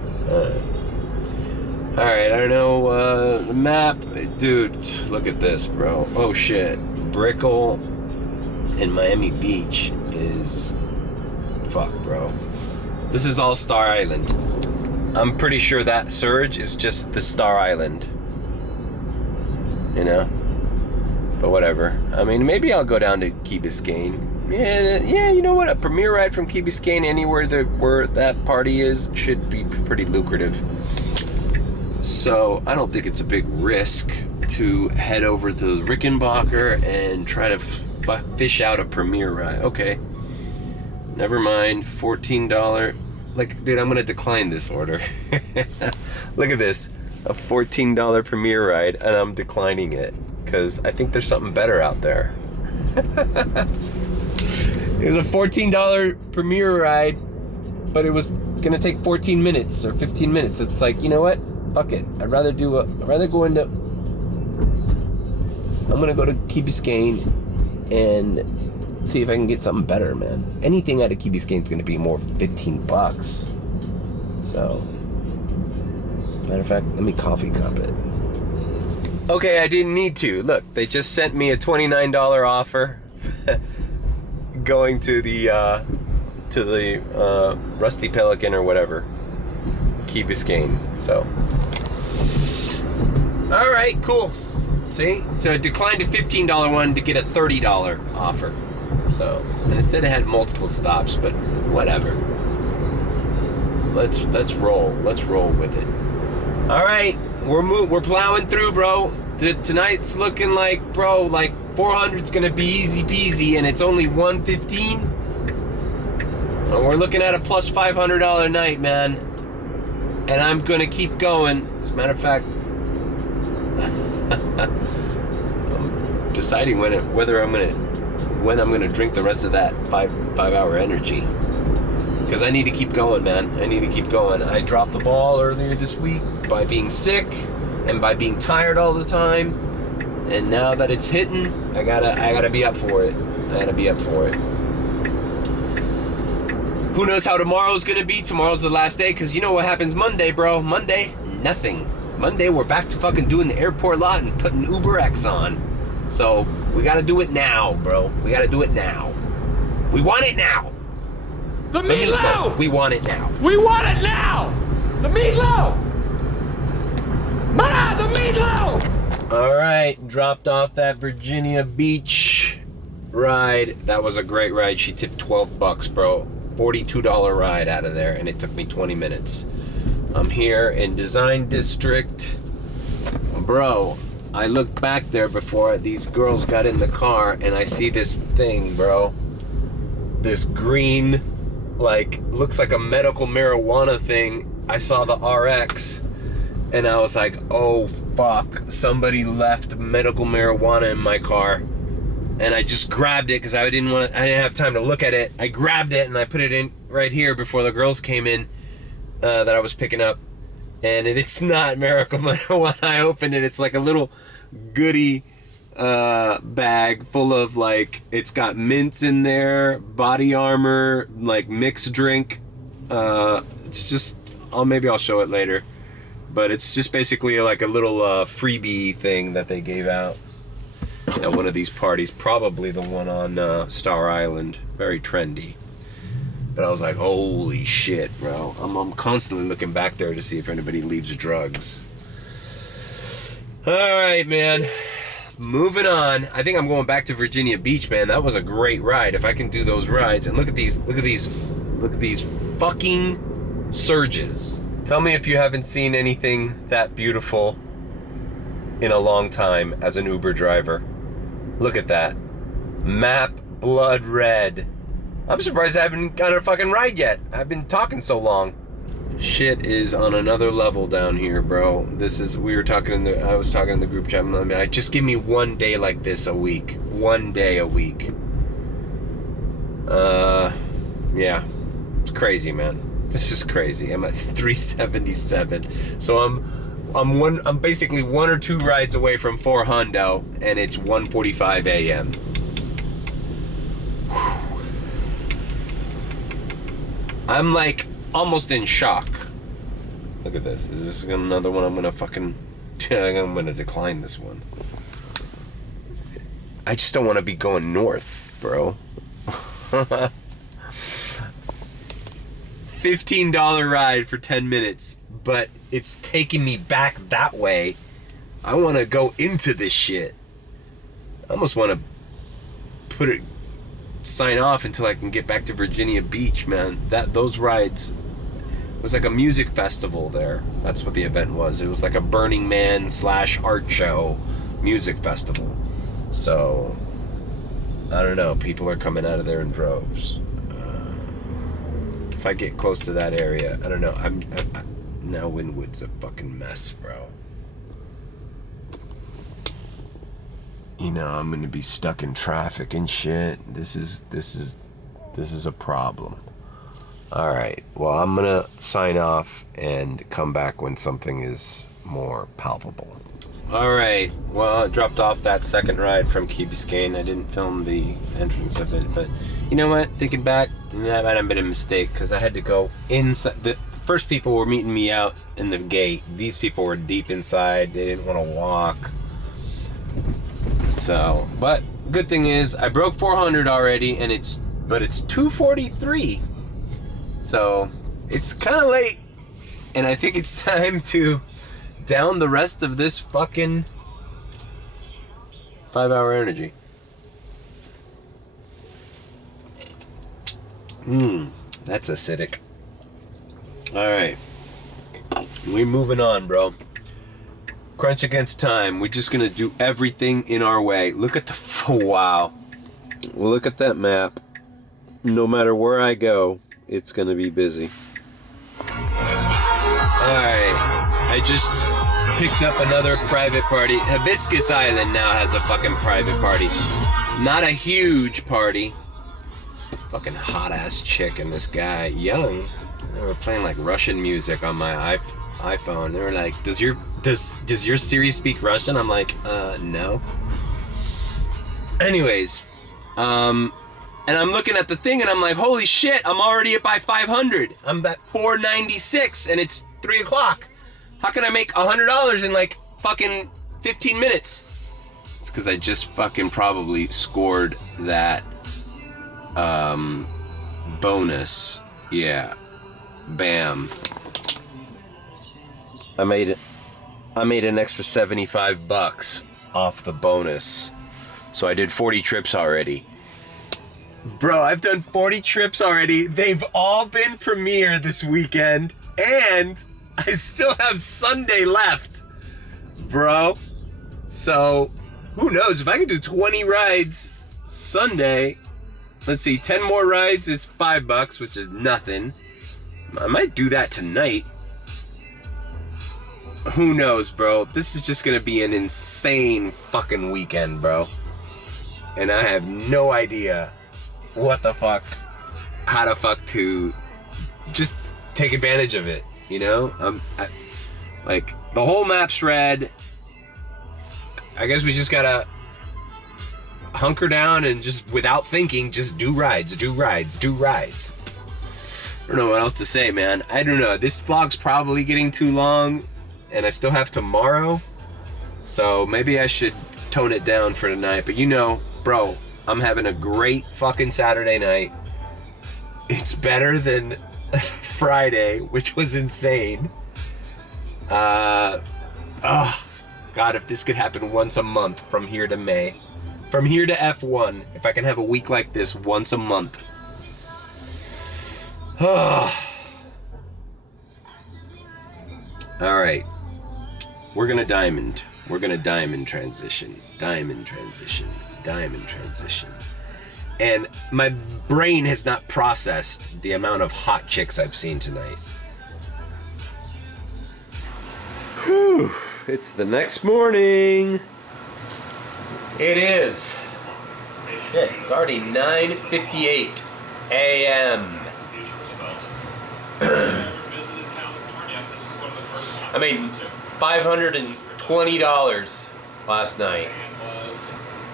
Alright, I don't know, the map. Dude, look at this, bro. Oh shit. Brickell and Miami Beach is... Fuck, bro. This is all Star Island. I'm pretty sure that surge is just the Star Island. You know? But whatever. I mean, maybe I'll go down to Key Biscayne. Yeah, you know what? A premier ride from Key Biscayne anywhere where that party is should be pretty lucrative. So I don't think it's a big risk to head over to Rickenbacker and try to fish out a premier ride. Okay, never mind. $14. Like, dude, I'm gonna decline this order. Look at this, a $14 premier ride, and I'm declining it because I think there's something better out there. It was a $14 premier ride, but it was gonna take 14 minutes or 15 minutes. It's like, you know what? Fuck it. I'd rather go into. I'm gonna go to Key Biscayne and see if I can get something better, man. Anything out of Key Biscayne is gonna be more $15. So, matter of fact, let me coffee cup it. Okay, I didn't need to. Look, they just sent me a $29 offer going to the Rusty Pelican or whatever, Key Biscayne. So, all right, cool. See, so it declined a $15 one to get a $30 offer. So, and it said it had multiple stops, but whatever. Let's roll. Let's roll with it. All right, we're plowing through, bro. Tonight's looking like, bro, like 400's gonna be easy peasy, and it's only 115. We're looking at a plus $500 night, man. And I'm gonna keep going. As a matter of fact, I'm deciding when I'm gonna drink the rest of that five-hour energy. Because I need to keep going, man. I need to keep going. I dropped the ball earlier this week by being sick and by being tired all the time. And now that it's hitting, I gotta be up for it. I gotta be up for it. Who knows how tomorrow's gonna be? Tomorrow's the last day, because you know what happens Monday, bro. Monday, nothing. Monday, we're back to fucking doing the airport lot and putting Uber X on. So, we gotta do it now, bro. We gotta do it now. We want it now. The meatloaf! We want it now. We want it now! The meatloaf! Ma, the meatloaf! All right, dropped off that Virginia Beach ride. That was a great ride. She tipped $12, bro. $42 ride out of there, and it took me 20 minutes. I'm here in Design District. Bro, I looked back there before these girls got in the car, and I see this thing, bro. This green, like, looks like a medical marijuana thing. I saw the RX, and I was like, oh, fuck. Somebody left medical marijuana in my car. And I just grabbed it because I didn't have time to look at it. I grabbed it and I put it in right here before the girls came in that I was picking up. And it's not medical marijuana. I opened it. It's like a little goodie bag full of, like, it's got mints in there, body armor, like mixed drink. It's just, maybe I'll show it later. But it's just basically like a little freebie thing that they gave out at one of these parties, probably the one on Star Island. Very trendy. But I was like, holy shit, bro. I'm constantly looking back there to see if anybody leaves drugs. All right, man. Moving on. I think I'm going back to Virginia Beach, man. That was a great ride. If I can do those rides. And look at these fucking surges. Tell me if you haven't seen anything that beautiful in a long time as an Uber driver. Look at that. Map blood red. I'm surprised I haven't got a fucking ride yet. I've been talking so long. Shit is on another level down here, bro. I was talking in the group chat. Just give me one day like this a week. One day a week. Yeah. It's crazy, man. This is crazy. I'm at 377. So I'm basically 1 or 2 rides away from 4 hundo, and it's 1:45 a.m. I'm like almost in shock. Look at this. Is this another one I'm gonna decline this one. I just don't want to be going north, bro. $15 ride for 10 minutes, but it's taking me back that way. I want to go into this shit. I almost want to sign off until I can get back to Virginia Beach, man. Those rides was like a music festival there. That's what the event was. It was like a Burning Man / art show music festival. So I don't know. People are coming out of there in droves. If I get close to that area, I don't know. Now Wynwood's a fucking mess, bro. You know, I'm gonna be stuck in traffic and shit. This is a problem. All right. Well, I'm gonna sign off and come back when something is more palpable. All right. Well, I dropped off that second ride from Key Biscayne. I didn't film the entrance of it, but you know what? Thinking back, that might have been a mistake because I had to go inside. The first people were meeting me out in the gate. These people were deep inside. They didn't want to walk. So, but good thing is I broke 400 already, and it's 2:43. So it's kind of late, and I think it's time to down the rest of this fucking 5-hour energy. That's acidic. Alright. We're moving on, bro. Crunch against time. We're just gonna do everything in our way. Look at the... Wow. Look at that map. No matter where I go, it's gonna be busy. Alright. I just picked up another private party. Hibiscus Island now has a fucking private party. Not a huge party. Fucking hot ass chick and this guy, young. They were playing like Russian music on my iPhone. They were like, does your Siri speak Russian? I'm like, no. Anyways, and I'm looking at the thing and I'm like, holy shit, I'm already at by 500. I'm at 496 and it's 3 o'clock. How can I make $100 in like fucking 15 minutes? It's because I just fucking probably scored that bonus. Yeah. Bam. I made an extra $75 off the bonus. So I did 40 trips already. Bro, I've done 40 trips already. They've all been premiere this weekend. And I still have Sunday left. Bro. So, who knows? If I can do 20 rides Sunday, let's see, 10 more rides is $5, which is nothing. I might do that tonight. Who knows, bro? This is just gonna be an insane fucking weekend, bro. And I have no idea what the fuck, how the fuck to just take advantage of it, you know? Like, the whole map's red. I guess we just gotta hunker down and just, without thinking, just do rides. I don't know what else to say, man. I don't know. This vlog's probably getting too long, and I still have tomorrow. So maybe I should tone it down for tonight. But you know, bro, I'm having a great fucking Saturday night. It's better than Friday, which was insane. God, if this could happen once a month from here to May. From here to F1, if I can have a week like this once a month. Alright. We're gonna diamond. We're gonna diamond transition. Diamond transition. Diamond transition. And my brain has not processed the amount of hot chicks I've seen tonight. Whew. It's the next morning. It is. Shit, it's already 9:58 a.m. I made $520 last night.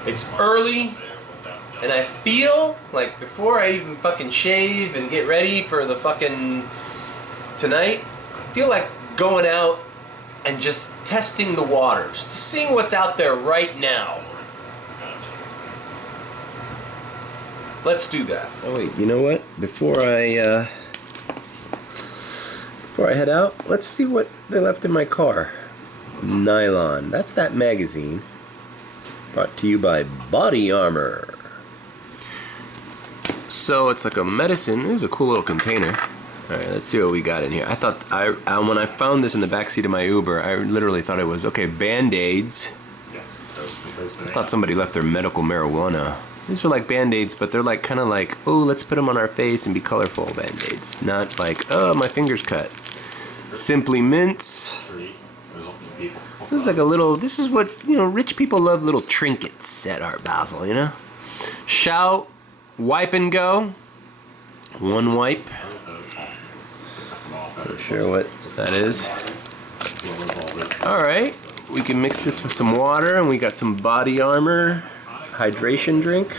It's early, and I feel like before I even fucking shave and get ready for the fucking tonight, I feel like going out and just testing the waters, just seeing what's out there right now. Let's do that. Oh wait, you know what? Before I head out, let's see what they left in my car. Nylon. That's that magazine. Brought to you by Body Armor. So it's like a medicine. This is a cool little container. All right, let's see what we got in here. I thought when I found this in the backseat of my Uber, I literally thought it was okay. Band-Aids. I thought somebody left their medical marijuana. These are like Band-Aids, but they're like kind of like, oh, let's put them on our face and be colorful Band-Aids. Not like, oh, my finger's cut. Simply Mints. This is like a little. This is what rich people love. Little trinkets at Art Basel, Shout, wipe and go. One wipe. Not sure what that is. Alright, we can mix this with some water, and we got some body armor hydration drink.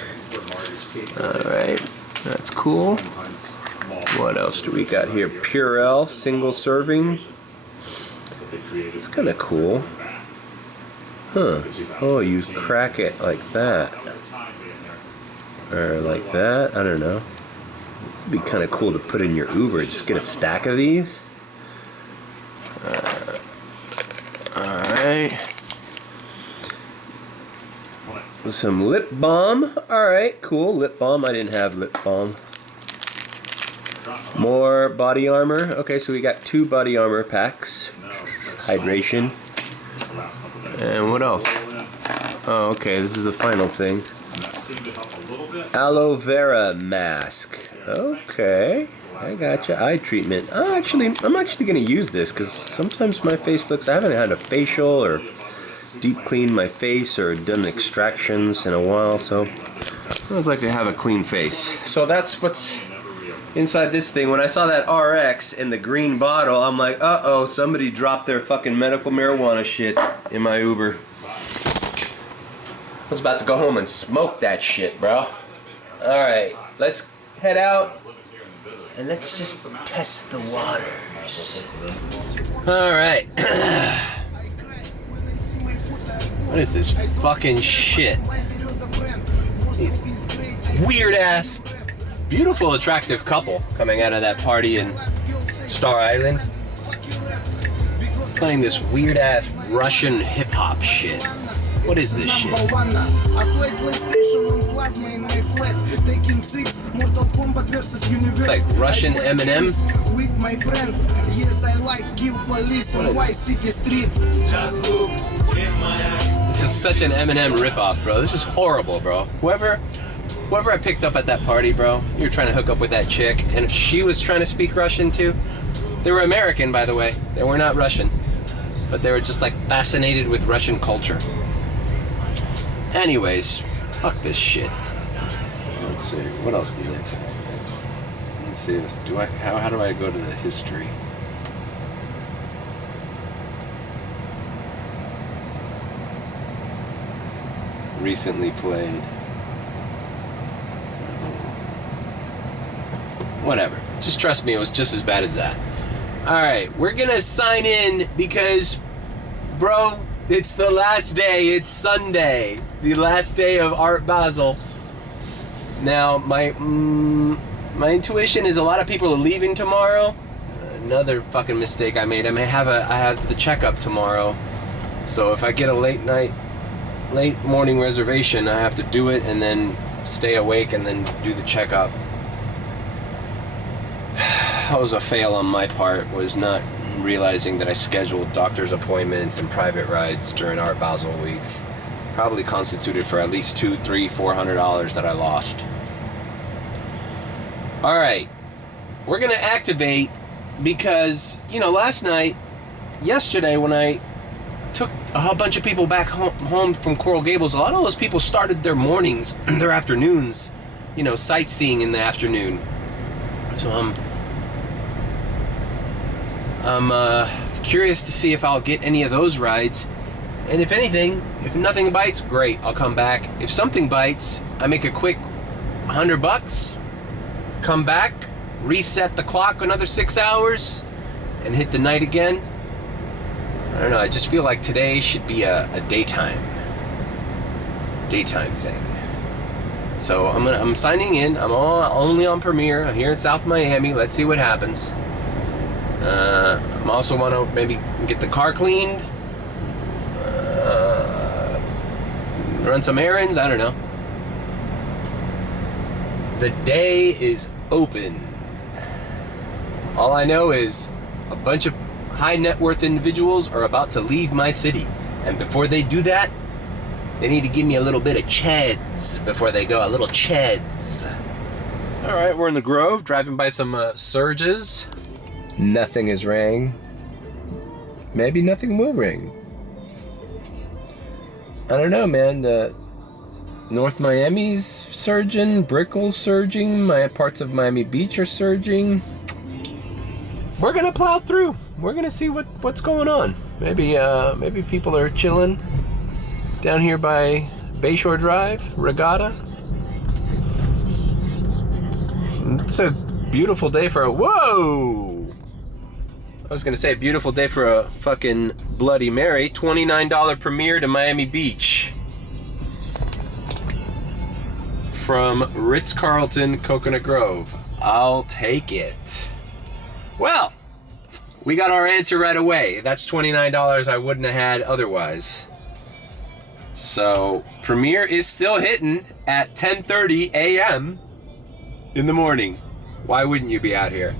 Alright, that's cool. What else do we got here? Purell, single serving. It's kind of cool. Huh. Oh, you crack it like that. Or like that, I don't know. This would be kind of cool to put in your Uber. Just get a stack of these. Alright. Some lip balm. Alright, cool. Lip balm. I didn't have lip balm. More body armor. Okay, so we got 2 body armor packs. Hydration. And what else? Oh, okay, this is the final thing. Aloe vera mask. Okay, I gotcha. Eye treatment. I'm actually gonna use this because sometimes my face looks. I haven't had a facial or deep cleaned my face or done extractions in a while, so I always like to have a clean face. So that's what's inside this thing. When I saw that RX in the green bottle, I'm like, uh-oh, somebody dropped their fucking medical marijuana shit in my Uber. I was about to go home and smoke that shit, bro. Alright, let's head out and let's just test the waters. Alright. What is this fucking shit? These weird ass, beautiful, attractive couple coming out of that party in Star Island. Playing this weird ass Russian hip hop shit. What is this shit? It's like Russian Eminem. This is such an Eminem ripoff, bro. This is horrible, bro. Whoever I picked up at that party, bro, you were trying to hook up with that chick, and if she was trying to speak Russian too, they were American, by the way. They were not Russian, but they were just like fascinated with Russian culture. Anyways, fuck this shit. Let's see, what else do you think? Let's see, how do I go to the history? Recently played. Whatever. Just trust me, it was just as bad as that. Alright, we're gonna sign in because, bro, it's the last day. It's Sunday. The last day of Art Basel. Now, my intuition is a lot of people are leaving tomorrow. Another fucking mistake I made. I have the checkup tomorrow. So if I get a late morning reservation, I have to do it and then stay awake and then do the checkup. That was a fail on my part, was not realizing that I scheduled doctor's appointments and private rides during Art Basel week. Probably constituted for at least $200, $300, $400 that I lost. Alright, we're gonna activate because, yesterday when I took a bunch of people back home from Coral Gables, a lot of those people started their mornings, their afternoons, sightseeing in the afternoon. So I'm curious to see if I'll get any of those rides. And if anything, if nothing bites, great, I'll come back. If something bites, I make a quick $100, come back, reset the clock another 6 hours, and hit the night again. I don't know, I just feel like today should be a daytime thing. So I'm signing in. I'm only on Premiere. I'm here in South Miami. Let's see what happens. I'm also want to maybe get the car cleaned, run some errands. I don't know. The day is open. All I know is a bunch of high net worth individuals are about to leave my city. And before they do that, they need to give me a little bit of cheds before they go, a little cheds. All right, we're in the Grove, driving by some surges. Nothing has rang. Maybe nothing will ring. I don't know, man. North Miami's surging, Brickell's surging, my parts of Miami Beach are surging. We're gonna plow through. We're gonna see what's going on. Maybe people are chilling down here by Bayshore Drive, Regatta. It's a beautiful day for a whoa! I was gonna say beautiful day for a fucking Bloody Mary. $29 premiere to Miami Beach. From Ritz-Carlton, Coconut Grove. I'll take it. Well, we got our answer right away. That's $29 I wouldn't have had otherwise. So, premiere is still hitting at 10:30 a.m. in the morning. Why wouldn't you be out here?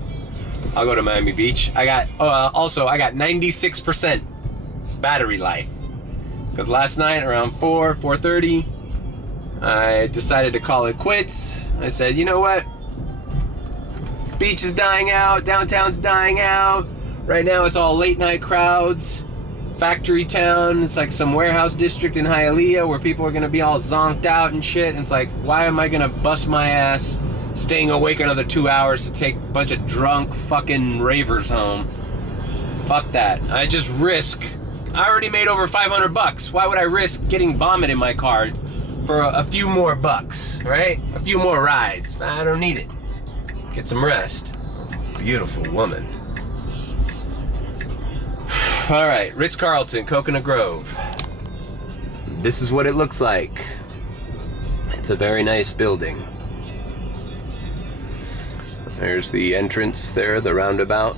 I'll go to Miami Beach. I got 96% battery life. Because last night around 4:30, I decided to call it quits. I said, you know what? Beach is dying out, downtown's dying out. Right now it's all late night crowds. Factory town, it's like some warehouse district in Hialeah where people are gonna be all zonked out and shit. And it's like, why am I gonna bust my ass staying awake another 2 hours to take a bunch of drunk fucking ravers home? Fuck that. I already made over $500. Why would I risk getting vomit in my car for a few more bucks, right? A few more rides. I don't need it. Get some rest. Beautiful woman. All right, Ritz-Carlton, Coconut Grove. This is what it looks like. It's a very nice building. There's the entrance there, the roundabout.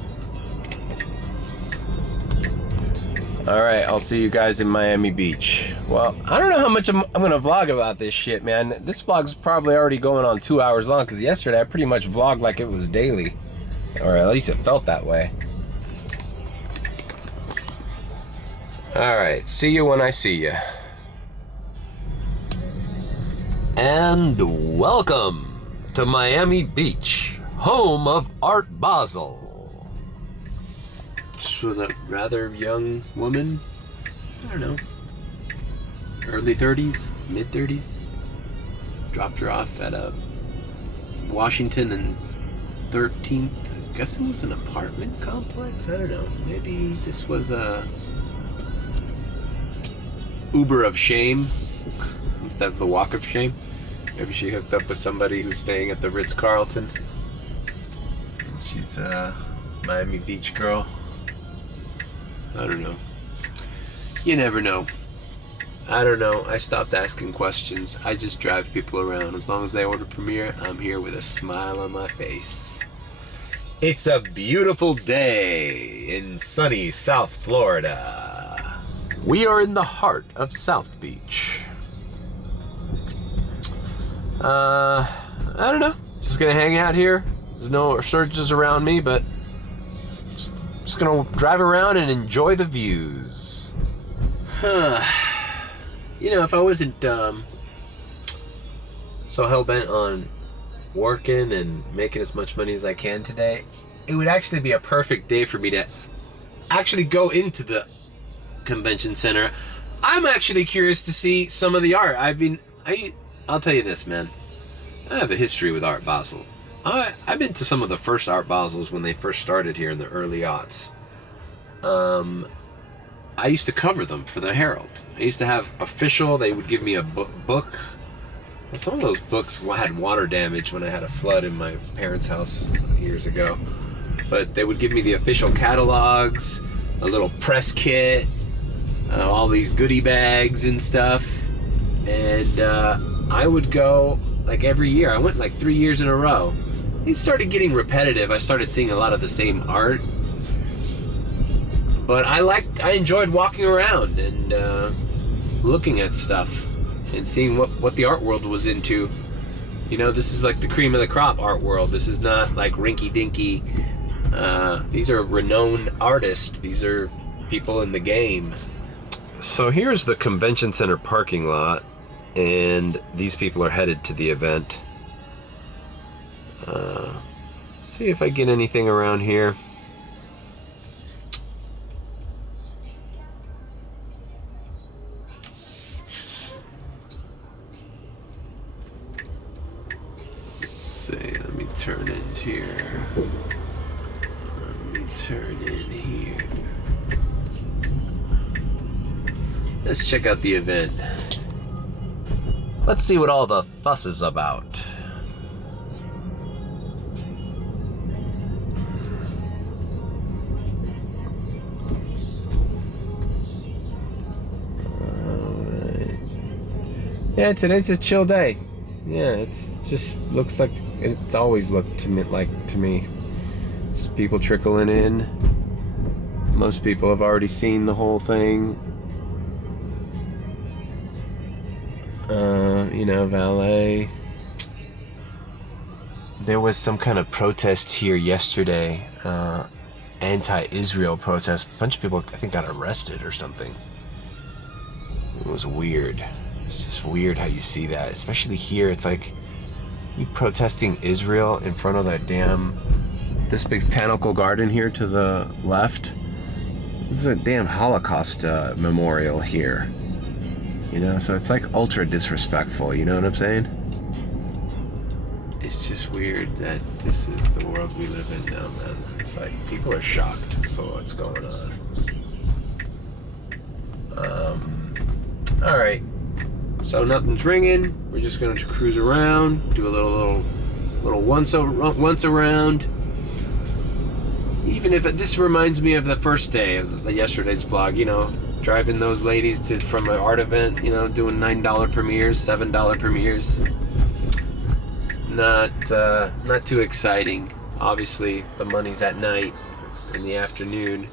All right, I'll see you guys in Miami Beach. Well, I don't know how much I'm gonna vlog about this shit, man. This vlog's probably already going on 2 hours long because yesterday I pretty much vlogged like it was daily. Or at least it felt that way. All right, see you when I see you. And welcome to Miami Beach, home of Art Basel. Just with a rather young woman. I don't know. Early 30s, mid 30s. Dropped her off at a Washington and 13th. I guess it was an apartment complex. I don't know. Maybe this was a Uber of shame instead of the walk of shame. Maybe she hooked up with somebody who's staying at the Ritz-Carlton. She's a Miami Beach girl. I don't know. You never know. I don't know. I stopped asking questions. I just drive people around. As long as they order Premiere, I'm here with a smile on my face. It's a beautiful day in sunny South Florida. We are in the heart of South Beach. I don't know. Just gonna hang out here. There's no surges around me, but just gonna drive around and enjoy the views. You know, if I wasn't so hell-bent on working and making as much money as I can today, it would actually be a perfect day for me to actually go into the convention center. I'm actually curious to see some of the art. I'll tell you this, man. I have a history with Art Basel. I've been to some of the first Art Basels when they first started here in the early aughts. I used to cover them for the Herald. I used to have official, they would give me a book. Some of those books had water damage when I had a flood in my parents' house years ago. But they would give me the official catalogs, a little press kit, all these goodie bags and stuff. And I would go like every year. I went like 3 years in a row. It started getting repetitive. I started seeing a lot of the same art. But I enjoyed walking around and looking at stuff and seeing what the art world was into. You know, this is like the cream of the crop art world. This is not like rinky-dinky. These are renowned artists. These are people in the game. So here's the convention center parking lot, and these people are headed to the event. See if I get anything around here. Let's see, let me turn in here. Let me turn in here. Let's check out the event. Let's see what all the fuss is about. Yeah, today's a chill day. Yeah, it's just looks like it's always looked to me. Just people trickling in. Most people have already seen the whole thing. You know, valet. There was some kind of protest here yesterday, anti-Israel protest. A bunch of people, I think, got arrested or something. It was weird. It's just weird how you see that, especially here. It's like you protesting Israel in front of that this botanical garden here to the left. This is a damn Holocaust memorial here. You know, so it's like ultra disrespectful, you know what I'm saying? It's just weird that this is the world we live in now, man. It's like people are shocked for what's going on. Alright. So nothing's ringing. We're just gonna cruise around, do a little once around. Even if this reminds me of the first day of yesterday's vlog, you know, driving those ladies from an art event, you know, doing $9 premieres, $7 premieres. Not too exciting. Obviously, the money's at night, in the afternoon.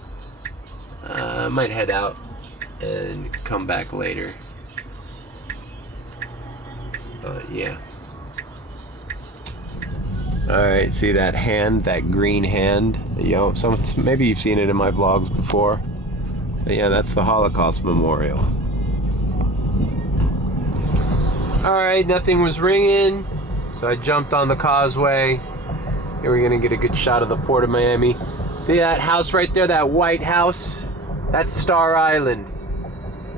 I might head out and come back later. But yeah. Alright, see that hand, that green hand? You know, maybe you've seen it in my vlogs before. But yeah, that's the Holocaust Memorial. Alright, nothing was ringing, so I jumped on the causeway. Here we're gonna get a good shot of the Port of Miami. See that house right there, that white house? That's Star Island.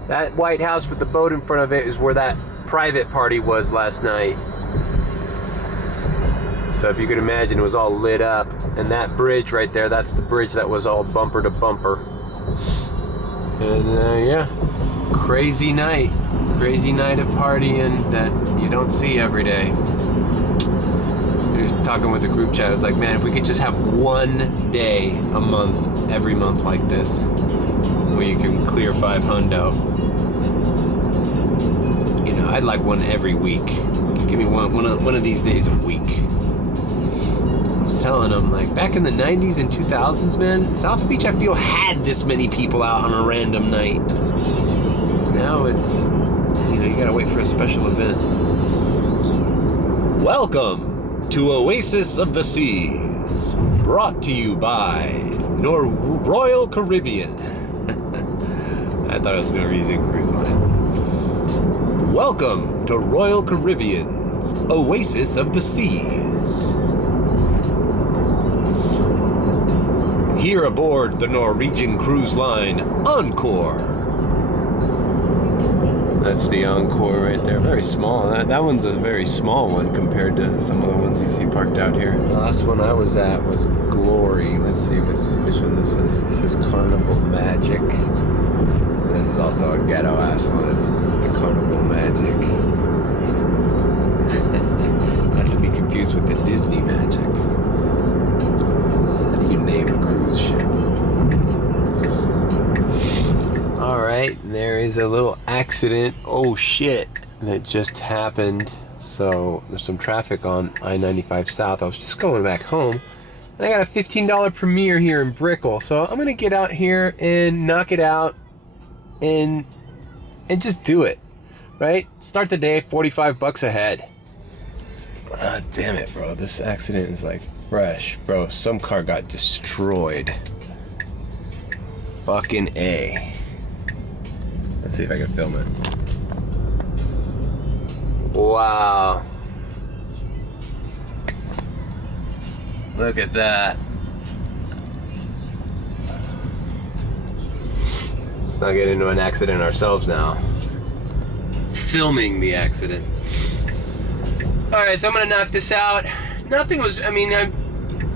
That white house with the boat in front of it is where that private party was last night. So if you could imagine, it was all lit up. And that bridge right there, that's the bridge that was all bumper to bumper. And yeah, crazy night of partying that you don't see every day. I was talking with the group chat. I was like, man, if we could just have one day a month, every month like this, where you can clear 5 hundo. You know, I'd like one every week. Give me one of these days a week. I was telling them, like, back in the 90s and 2000s, man, South Beach, I feel, had this many people out on a random night. Now it's, you know, you gotta wait for a special event. Welcome to Oasis of the Seas, brought to you by Royal Caribbean. I thought I was doing Norwegian Cruise Line. Welcome to Royal Caribbean's Oasis of the Seas. Here aboard the Norwegian Cruise Line Encore. That's the Encore right there. Very small. That one's a very small one compared to some of the ones you see parked out here. The last one I was at was Glory. Let's see which one this is. This is Carnival Magic. This is also a ghetto ass one. The Carnival Magic. Not to be confused with the Disney Magic. How do you name a cruise ship? Alright, there is a little accident. Oh shit, that just happened. So there's some traffic on I-95 South. I was just going back home, and I got a $15 premiere here in Brickell. So I'm gonna get out here and knock it out and just do it, right? Start the day $45 ahead. Ah, damn it, bro. This accident is like fresh. Bro, some car got destroyed. Fucking A. Let's see if I can film it. Wow. Look at that. Let's not get into an accident ourselves now. Filming the accident. Alright, so I'm gonna knock this out. Nothing was, I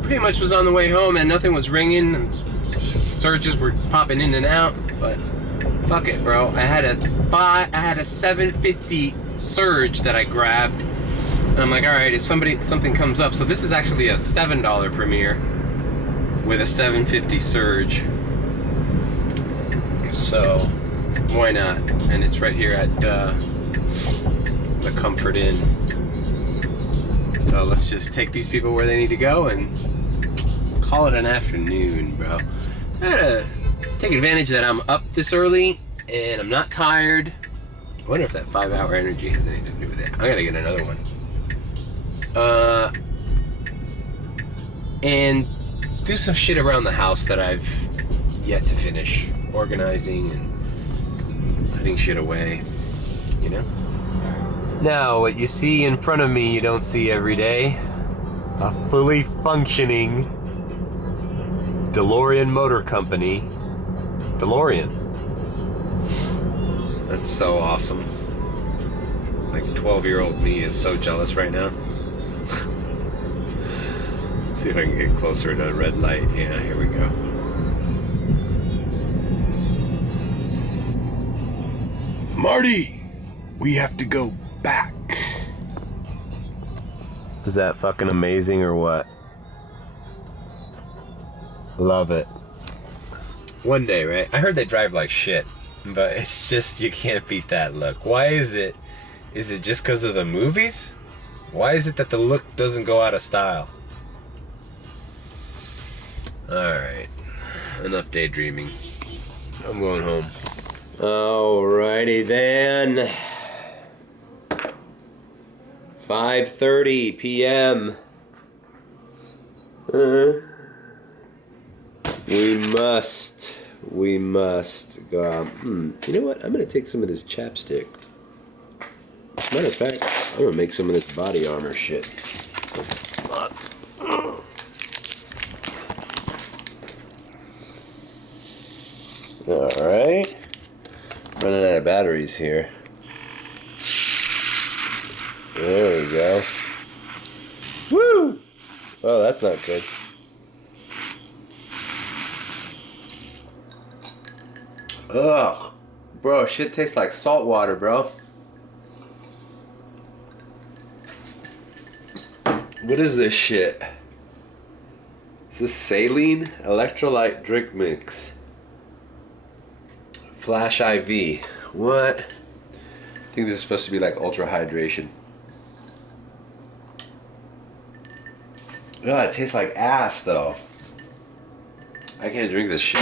pretty much was on the way home and nothing was ringing. Surges were popping in and out, but fuck it, bro. I had a 750 surge that I grabbed. And I'm like, alright, if something comes up. So this is actually a $7 Premiere with a 750 surge. So why not? And it's right here at the Comfort Inn. So let's just take these people where they need to go and call it an afternoon, bro. I gotta take advantage that I'm up this early and I'm not tired. I wonder if that 5-hour energy has anything to do with it. I gotta get another one. And do some shit around the house that I've yet to finish. Organizing and putting shit away, you know? Now, what you see in front of me, you don't see every day. A fully functioning DeLorean Motor Company. DeLorean. That's so awesome. Like 12-year-old me is so jealous right now. See if I can get closer to a red light. Yeah, here we go. Marty, we have to go back. Is that fucking amazing or what? Love it. One day, right? I heard they drive like shit, but it's just, you can't beat that look. Why is it? Is it just because of the movies? Why is it that the look doesn't go out of style? Alright. Enough daydreaming. I'm going home. Alrighty then. 5:30 p.m. We must go out. You know what? I'm gonna take some of this chapstick. Matter of fact, I'm gonna make some of this body armor shit. Alright. Running out of batteries here. There we go. Woo! Oh, that's not good. Ugh. Bro, shit tastes like salt water, bro. What is this shit? Is this saline? Electrolyte drink mix. Flash IV. What? I think this is supposed to be like ultra hydration. God, it tastes like ass though. I can't drink this shit.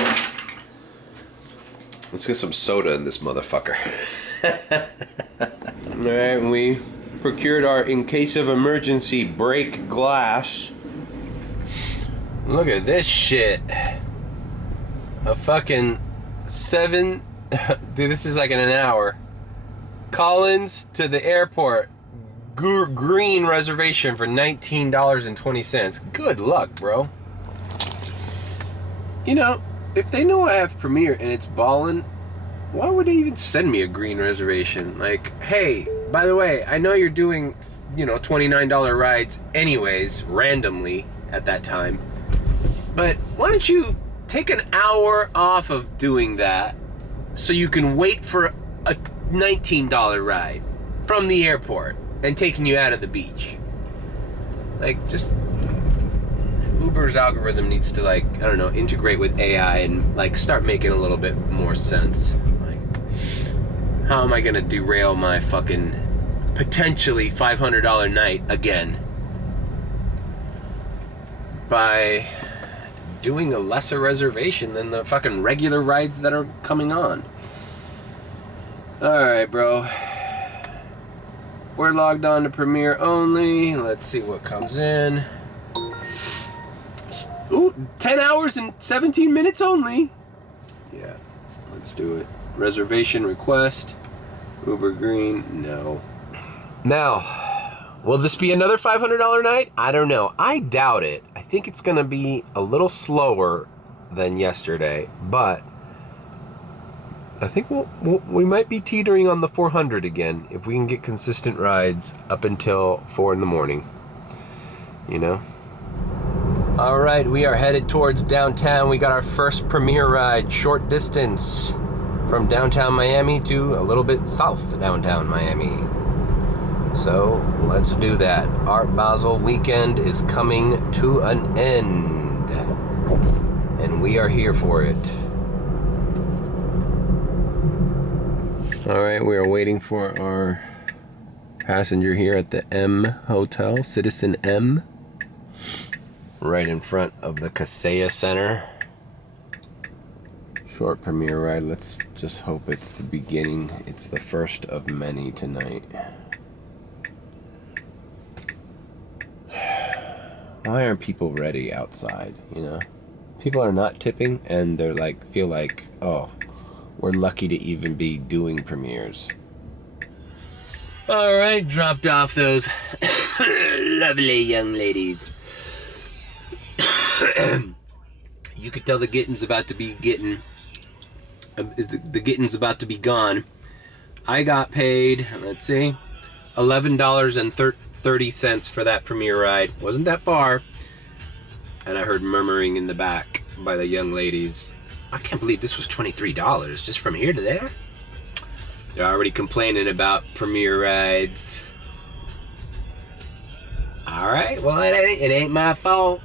Let's get some soda in this motherfucker. Alright, we procured our in case of emergency break glass. Look at this shit. A fucking 7. Dude, this is like in an hour. Collins to the airport. Green reservation for $19.20. Good luck, bro. You know, if they know I have Premiere and it's ballin', why would they even send me a green reservation? Like, hey, by the way, I know you're doing, you know, $29 rides anyways, randomly at that time. But why don't you take an hour off of doing that so you can wait for a $19 ride from the airport and taking you out of the beach? Like, just Uber's algorithm needs to, like, I don't know, integrate with AI and like start making a little bit more sense. Like, how am I gonna derail my fucking potentially $500 night again by doing a lesser reservation than the fucking regular rides that are coming on? Alright, bro. we're logged on to Premiere only. Let's see what comes in. Ooh, 10 hours and 17 minutes only. Yeah, let's do it. Reservation request. Uber Green, no. Now, will this be another $500 night? I don't know. I doubt it. I think it's gonna be a little slower than yesterday, but I think we might be teetering on the 400 again if we can get consistent rides up until 4 in the morning. You know? All right, we are headed towards downtown. We got our first Premiere ride, short distance from downtown Miami to a little bit south of downtown Miami. So let's do that. Art Basel weekend is coming to an end, and we are here for it. All right, we are waiting for our passenger here at the M Hotel, Citizen M, right in front of the Kaseya Center. Short Premiere ride. Let's just hope it's the beginning. It's the first of many tonight. Why aren't people ready outside, you know? People are not tipping, and they're like, feel like, oh, we're lucky to even be doing premieres. All right, dropped off those lovely young ladies. You could tell the getting's about to be getting. The getting's about to be gone. I got paid, let's see, $11.30 for that premiere ride. Wasn't that far. And I heard murmuring in the back by the young ladies. I can't believe this was $23 just from here to there. They're already complaining about premiere rides. All right, well, it ain't my fault.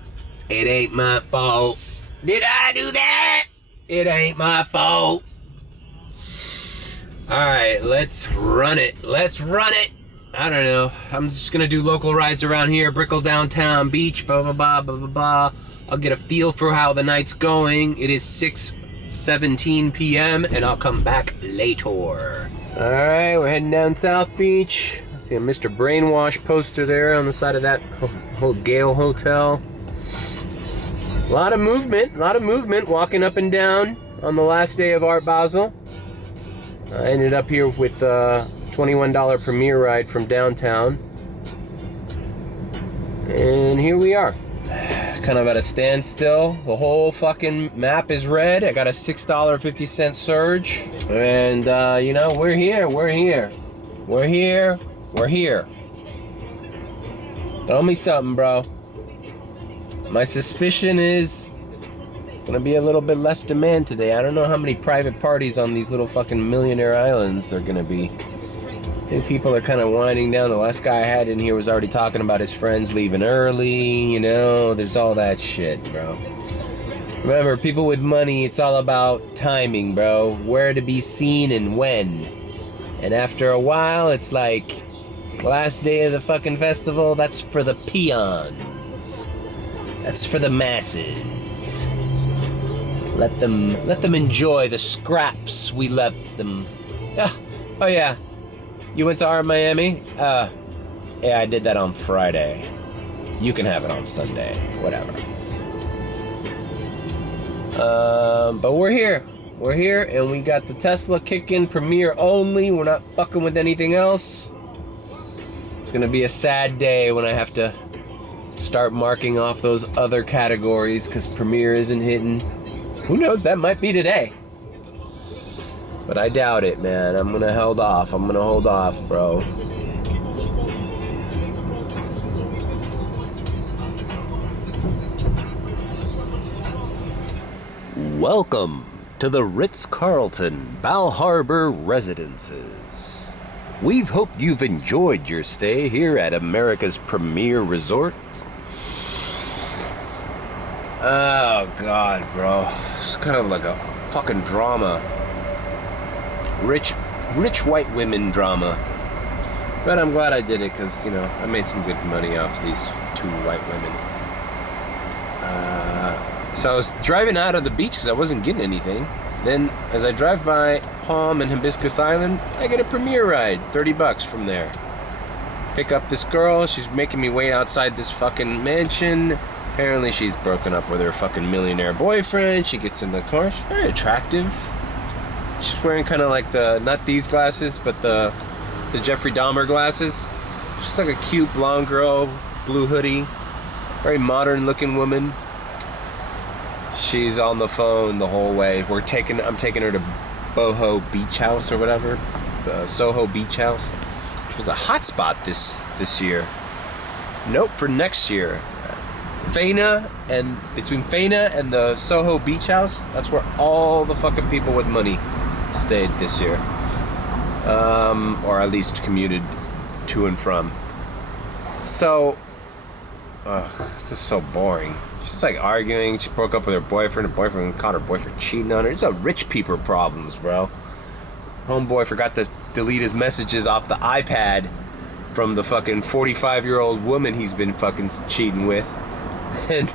It ain't my fault. Did I do that? It ain't my fault. All right, let's run it. Let's run it. I don't know. I'm just gonna do local rides around here. Brickell Downtown Beach, blah, blah, blah, blah, blah, blah. I'll get a feel for how the night's going. It is 6:17 p.m. and I'll come back later. All right, we're heading down South Beach. I see a Mr. Brainwash poster there on the side of that whole Gale Hotel. A lot of movement walking up and down on the last day of Art Basel. I ended up here with a $21 premiere ride from downtown. And here we are. Kind of at a standstill. The whole fucking map is red. I got a $6.50 surge. And, you know, we're here. Throw me something, bro. My suspicion is gonna be a little bit less demand today. I don't know how many private parties on these little fucking millionaire islands there are gonna be. I think people are kind of winding down. The last guy I had in here was already talking about his friends leaving early, you know, there's all that shit, bro. Remember, people with money, it's all about timing, bro. Where to be seen and when. And after a while, it's like, last day of the fucking festival, that's for the peons. That's for the masses. Let them enjoy the scraps we left them. Oh yeah. You went to Art Miami? Yeah, I did that on Friday. You can have it on Sunday. Whatever. But we're here. We're here, and we got the Tesla kick-in premiere only. We're not fucking with anything else. It's gonna be a sad day when I have to start marking off those other categories because premiere isn't hitting. Who knows? That might be today. But I doubt it, man. I'm gonna hold off, bro. Welcome to the Ritz-Carlton Bal Harbour Residences. We hope you've enjoyed your stay here at America's premier resort. Oh God, bro. It's kind of like a fucking drama. Rich white women drama. But I'm glad I did it because, you know, I made some good money off these two white women. So I was driving out of the beach because I wasn't getting anything. Then, as I drive by Palm and Hibiscus Island, I get a premiere ride, $30 from there. pick up this girl. She's making me wait outside this fucking mansion. Apparently she's broken up with her fucking millionaire boyfriend. She gets in the car. She's very attractive. She's wearing kind of like the, not these glasses, but the Jeffrey Dahmer glasses. She's like a cute blonde girl, blue hoodie. Very modern looking woman. She's on the phone the whole way. I'm taking her to Boho Beach House or whatever. The Soho Beach House. Which was a hot spot this year. Nope, for next year. Faina, and between Faina and the Soho Beach House, that's where all the fucking people with money stayed this year. Or at least commuted to and from. So, this is so boring. She's like arguing. She broke up with her boyfriend. Her boyfriend caught her boyfriend cheating on her. It's a rich people problems, bro. Homeboy forgot to delete his messages off the iPad from the fucking 45-year-old woman he's been fucking cheating with. And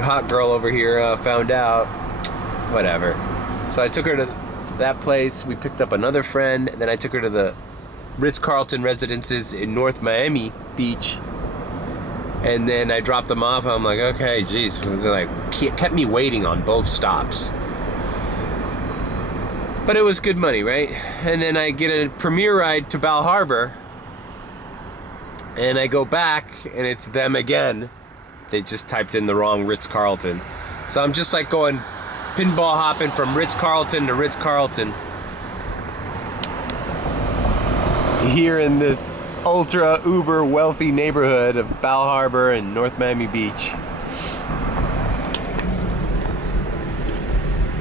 hot girl over here found out. Whatever. So I took her to that place. We picked up another friend, and then I took her to the Ritz-Carlton residences in North Miami Beach, and then I dropped them off. I'm like, okay, geez, they like kept me waiting on both stops, but it was good money, right? And then I get a premiere ride to Bal Harbor, and I go back, and it's them again. They just typed in the wrong Ritz-Carlton, so I'm just like going pinball hopping from Ritz-Carlton to Ritz-Carlton here in this ultra uber wealthy neighborhood of Bal Harbor and North Miami Beach.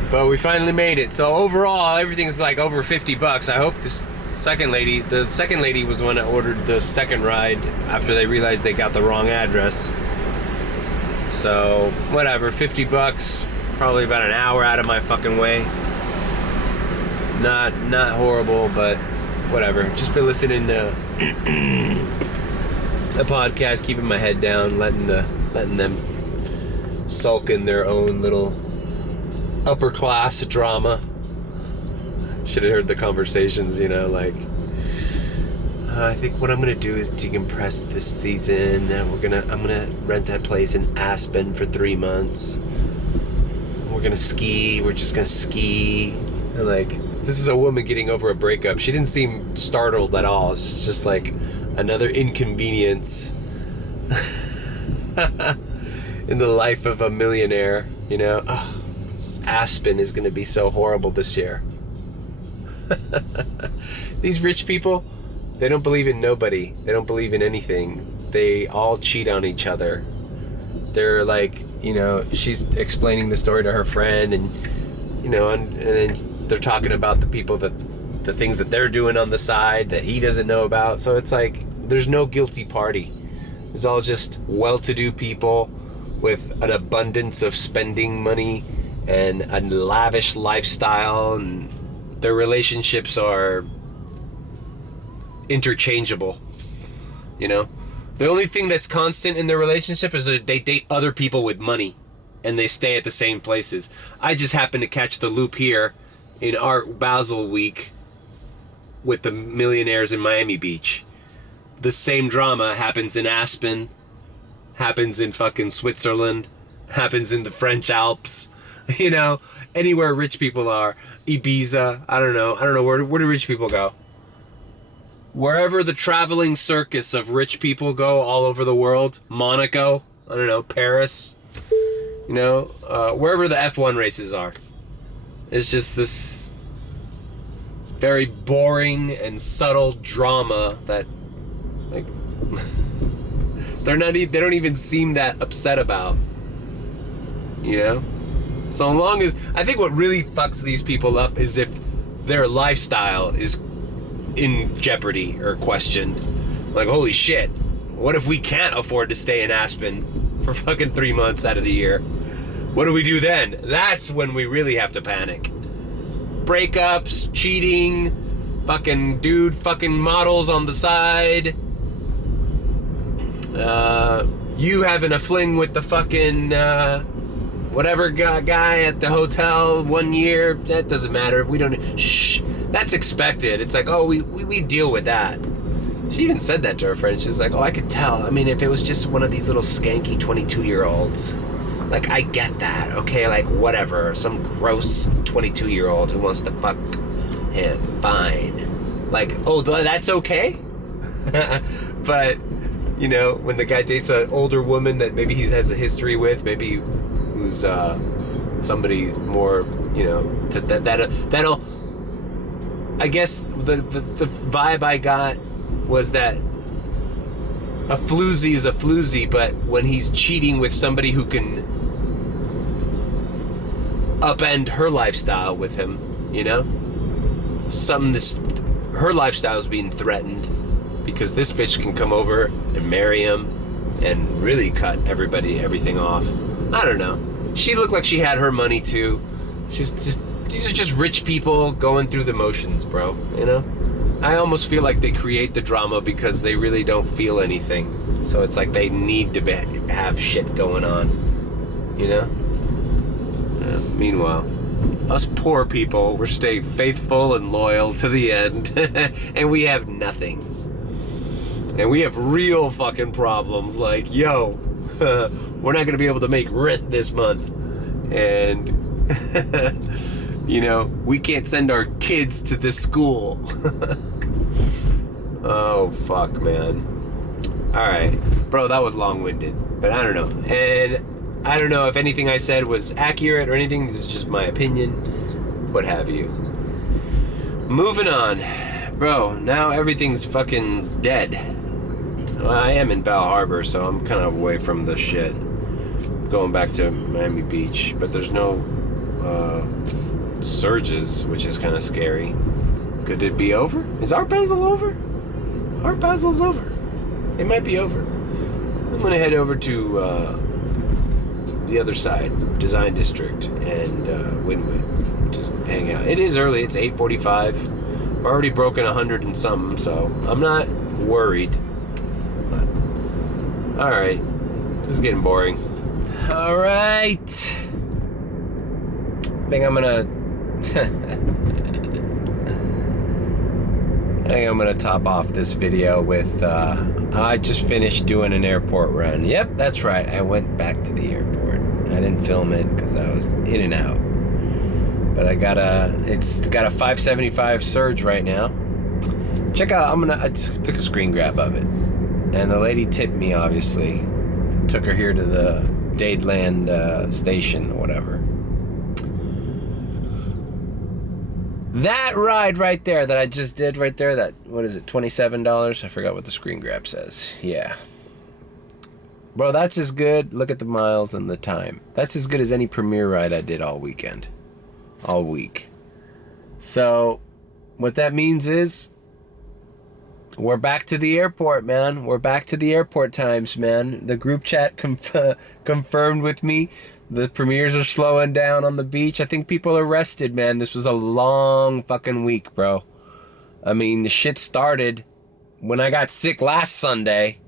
But we finally made it. So overall, everything's like over $50. I hope the second lady was the one that ordered the second ride after they realized they got the wrong address. So whatever, $50, probably about an hour out of my fucking way. Not horrible, but whatever. Just been listening to a podcast, keeping my head down, letting them sulk in their own little upper class drama. Should have heard the conversations, like I think what I'm gonna do is decompress this season, and I'm gonna rent that place in Aspen for 3 months. We're gonna ski. We're just gonna ski. And this is a woman getting over a breakup. She didn't seem startled at all. It's just like another inconvenience in the life of a millionaire, Oh, Aspen is going to be so horrible this year. These rich people, they don't believe in nobody. They don't believe in anything. They all cheat on each other. They're like, she's explaining the story to her friend, and then they're talking about the things that they're doing on the side that he doesn't know about. So it's like there's no guilty party. It's all just well-to-do people with an abundance of spending money and a lavish lifestyle, and their relationships are interchangeable. The only thing that's constant in their relationship is that they date other people with money and they stay at the same places. I just happen to catch the loop here in Art Basel week with the millionaires in Miami Beach. The same drama happens in Aspen, happens in fucking Switzerland, happens in the French Alps, anywhere rich people are. Ibiza, I don't know where do rich people go? Wherever the traveling circus of rich people go all over the world. Monaco, I don't know, Paris, wherever the F1 races are. It's just this very boring and subtle drama that, they don't even seem that upset about. So long as, I think what really fucks these people up is if their lifestyle is in jeopardy or questioned. Like, holy shit, what if we can't afford to stay in Aspen for fucking 3 months out of the year? What do we do then? That's when we really have to panic. Breakups, cheating, fucking models on the side. You having a fling with the fucking whatever guy at the hotel 1 year. That doesn't matter. We don't. Shh. That's expected. It's like, oh, we deal with that. She even said that to her friend. She's like, oh, I could tell. I mean, if it was just one of these little skanky 22-year-olds, like, I get that, okay? Like, whatever. Some gross 22-year-old who wants to fuck him, fine. Like, oh, that's okay? But, you know, when the guy dates an older woman that maybe he has a history with, maybe who's somebody more, you know, that'll... I guess the vibe I got was that a floozy is a floozy, but when he's cheating with somebody who can upend her lifestyle with him, you know? Her lifestyle is being threatened because this bitch can come over and marry him and really cut everything off. I don't know. She looked like she had her money too. These are just rich people going through the motions, bro, you know? I almost feel like they create the drama because they really don't feel anything. So it's like they need to have shit going on, you know? Meanwhile, us poor people, we're staying faithful and loyal to the end, and we have nothing. And we have real fucking problems, like, yo, we're not gonna be able to make rent this month. And... you know, we can't send our kids to this school. Oh, fuck, man. Alright. Bro, that was long-winded. But I don't know. And I don't know if anything I said was accurate or anything. This is just my opinion. What have you. Moving on. Bro, now everything's fucking dead. Well, I am in Bal Harbor, so I'm kind of away from the shit. Going back to Miami Beach. But there's no... surges, which is kind of scary. Could it be over? Is Art Basel over? Art Basel's over. It might be over. I'm gonna head over to the other side, Design District, and Wynwood. Just hang out. It is early. It's 8:45. I've already broken 100 and something, so I'm not worried. But, all right, this is getting boring. All right. I think I'm gonna top off this video with I just finished doing an airport run. Yep, that's right. I went back to the airport. I didn't film it because I was in and out. But it's got a 575 surge right now. Check out. I took a screen grab of it, and the lady tipped me. Obviously, took her here to the Dadeland station or whatever. That ride right there that I just did right there, that, what is it, $27? I forgot what the screen grab says. Yeah. Bro, that's as good. Look at the miles and the time. That's as good as any Premier ride I did all weekend. All week. So, what that means is, we're back to the airport, man. We're back to the airport times, man. The group chat confirmed with me. The premieres are slowing down on the beach. I think people are rested, man. This was a long fucking week, bro. I mean, the shit started when I got sick last Sunday.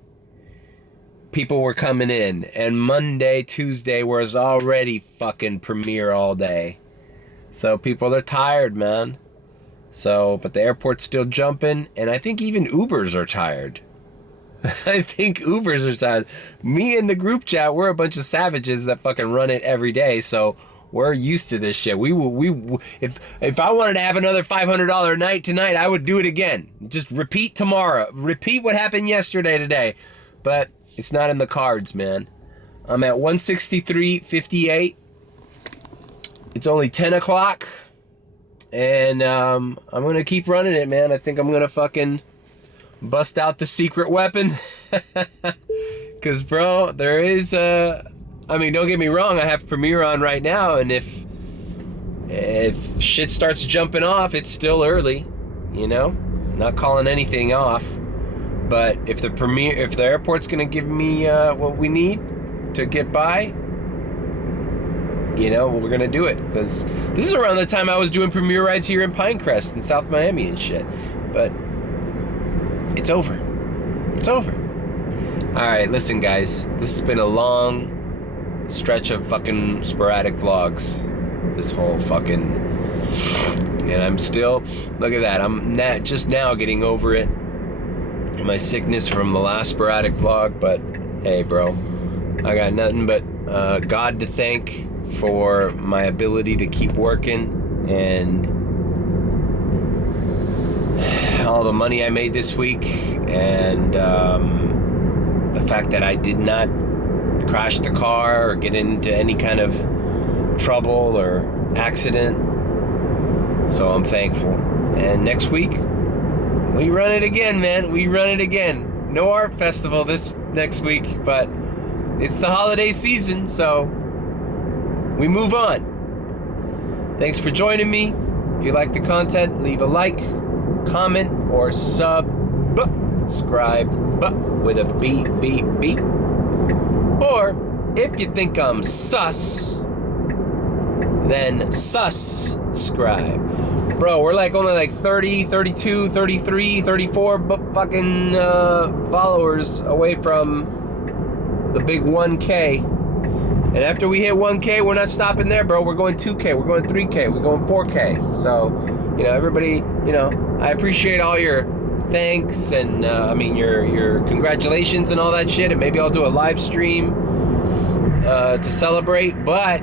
People were coming in. And Monday, Tuesday was already fucking premiere all day. So people are tired, man. So, but the airport's still jumping. And I think even Ubers are tired. I think Ubers are sad. Me and the group chat, we're a bunch of savages that fucking run it every day, so we're used to this shit. If I wanted to have another $500 night tonight, I would do it again. Just repeat tomorrow. Repeat what happened yesterday today. But it's not in the cards, man. I'm at 163.58. It's only 10 o'clock. And I'm going to keep running it, man. I think I'm going to fucking bust out the secret weapon. Because, bro, there is I mean, don't get me wrong, I have Premiere on right now, and if shit starts jumping off, it's still early, you know? Not calling anything off. But if the airport's gonna give me what we need to get by, you know, we're gonna do it. Because this is around the time I was doing Premiere rides here in Pine Crest in South Miami and shit. But it's over. It's over. Alright, listen guys. This has been a long stretch of fucking sporadic vlogs. This whole fucking And I'm still, look at that, I'm just now getting over it. My sickness from the last sporadic vlog, but hey, bro, I got nothing but God to thank for my ability to keep working and all the money I made this week, and the fact that I did not crash the car or get into any kind of trouble or accident. So I'm thankful. And next week, we run it again, man. We run it again. No art festival this next week, but it's the holiday season, so we move on. Thanks for joining me. If you like the content, leave a like, comment, or subscribe with a B. Or if you think I'm sus, then subscribe. Bro, we're like only like 30, 32, 33, 34 fucking followers away from the big 1K. And after we hit 1K, we're not stopping there, bro. We're going 2K, we're going 3K, we're going 4K. So, you know, everybody, you know, I appreciate all your thanks and your congratulations and all that shit. And maybe I'll do a live stream to celebrate, but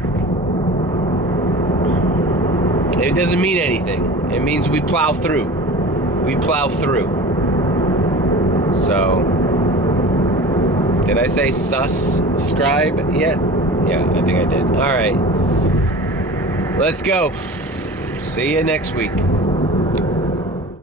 it doesn't mean anything. It means we plow through. We plow through. So, did I say subscribe yet? Yeah, I think I did. All right. Let's go. See you next week.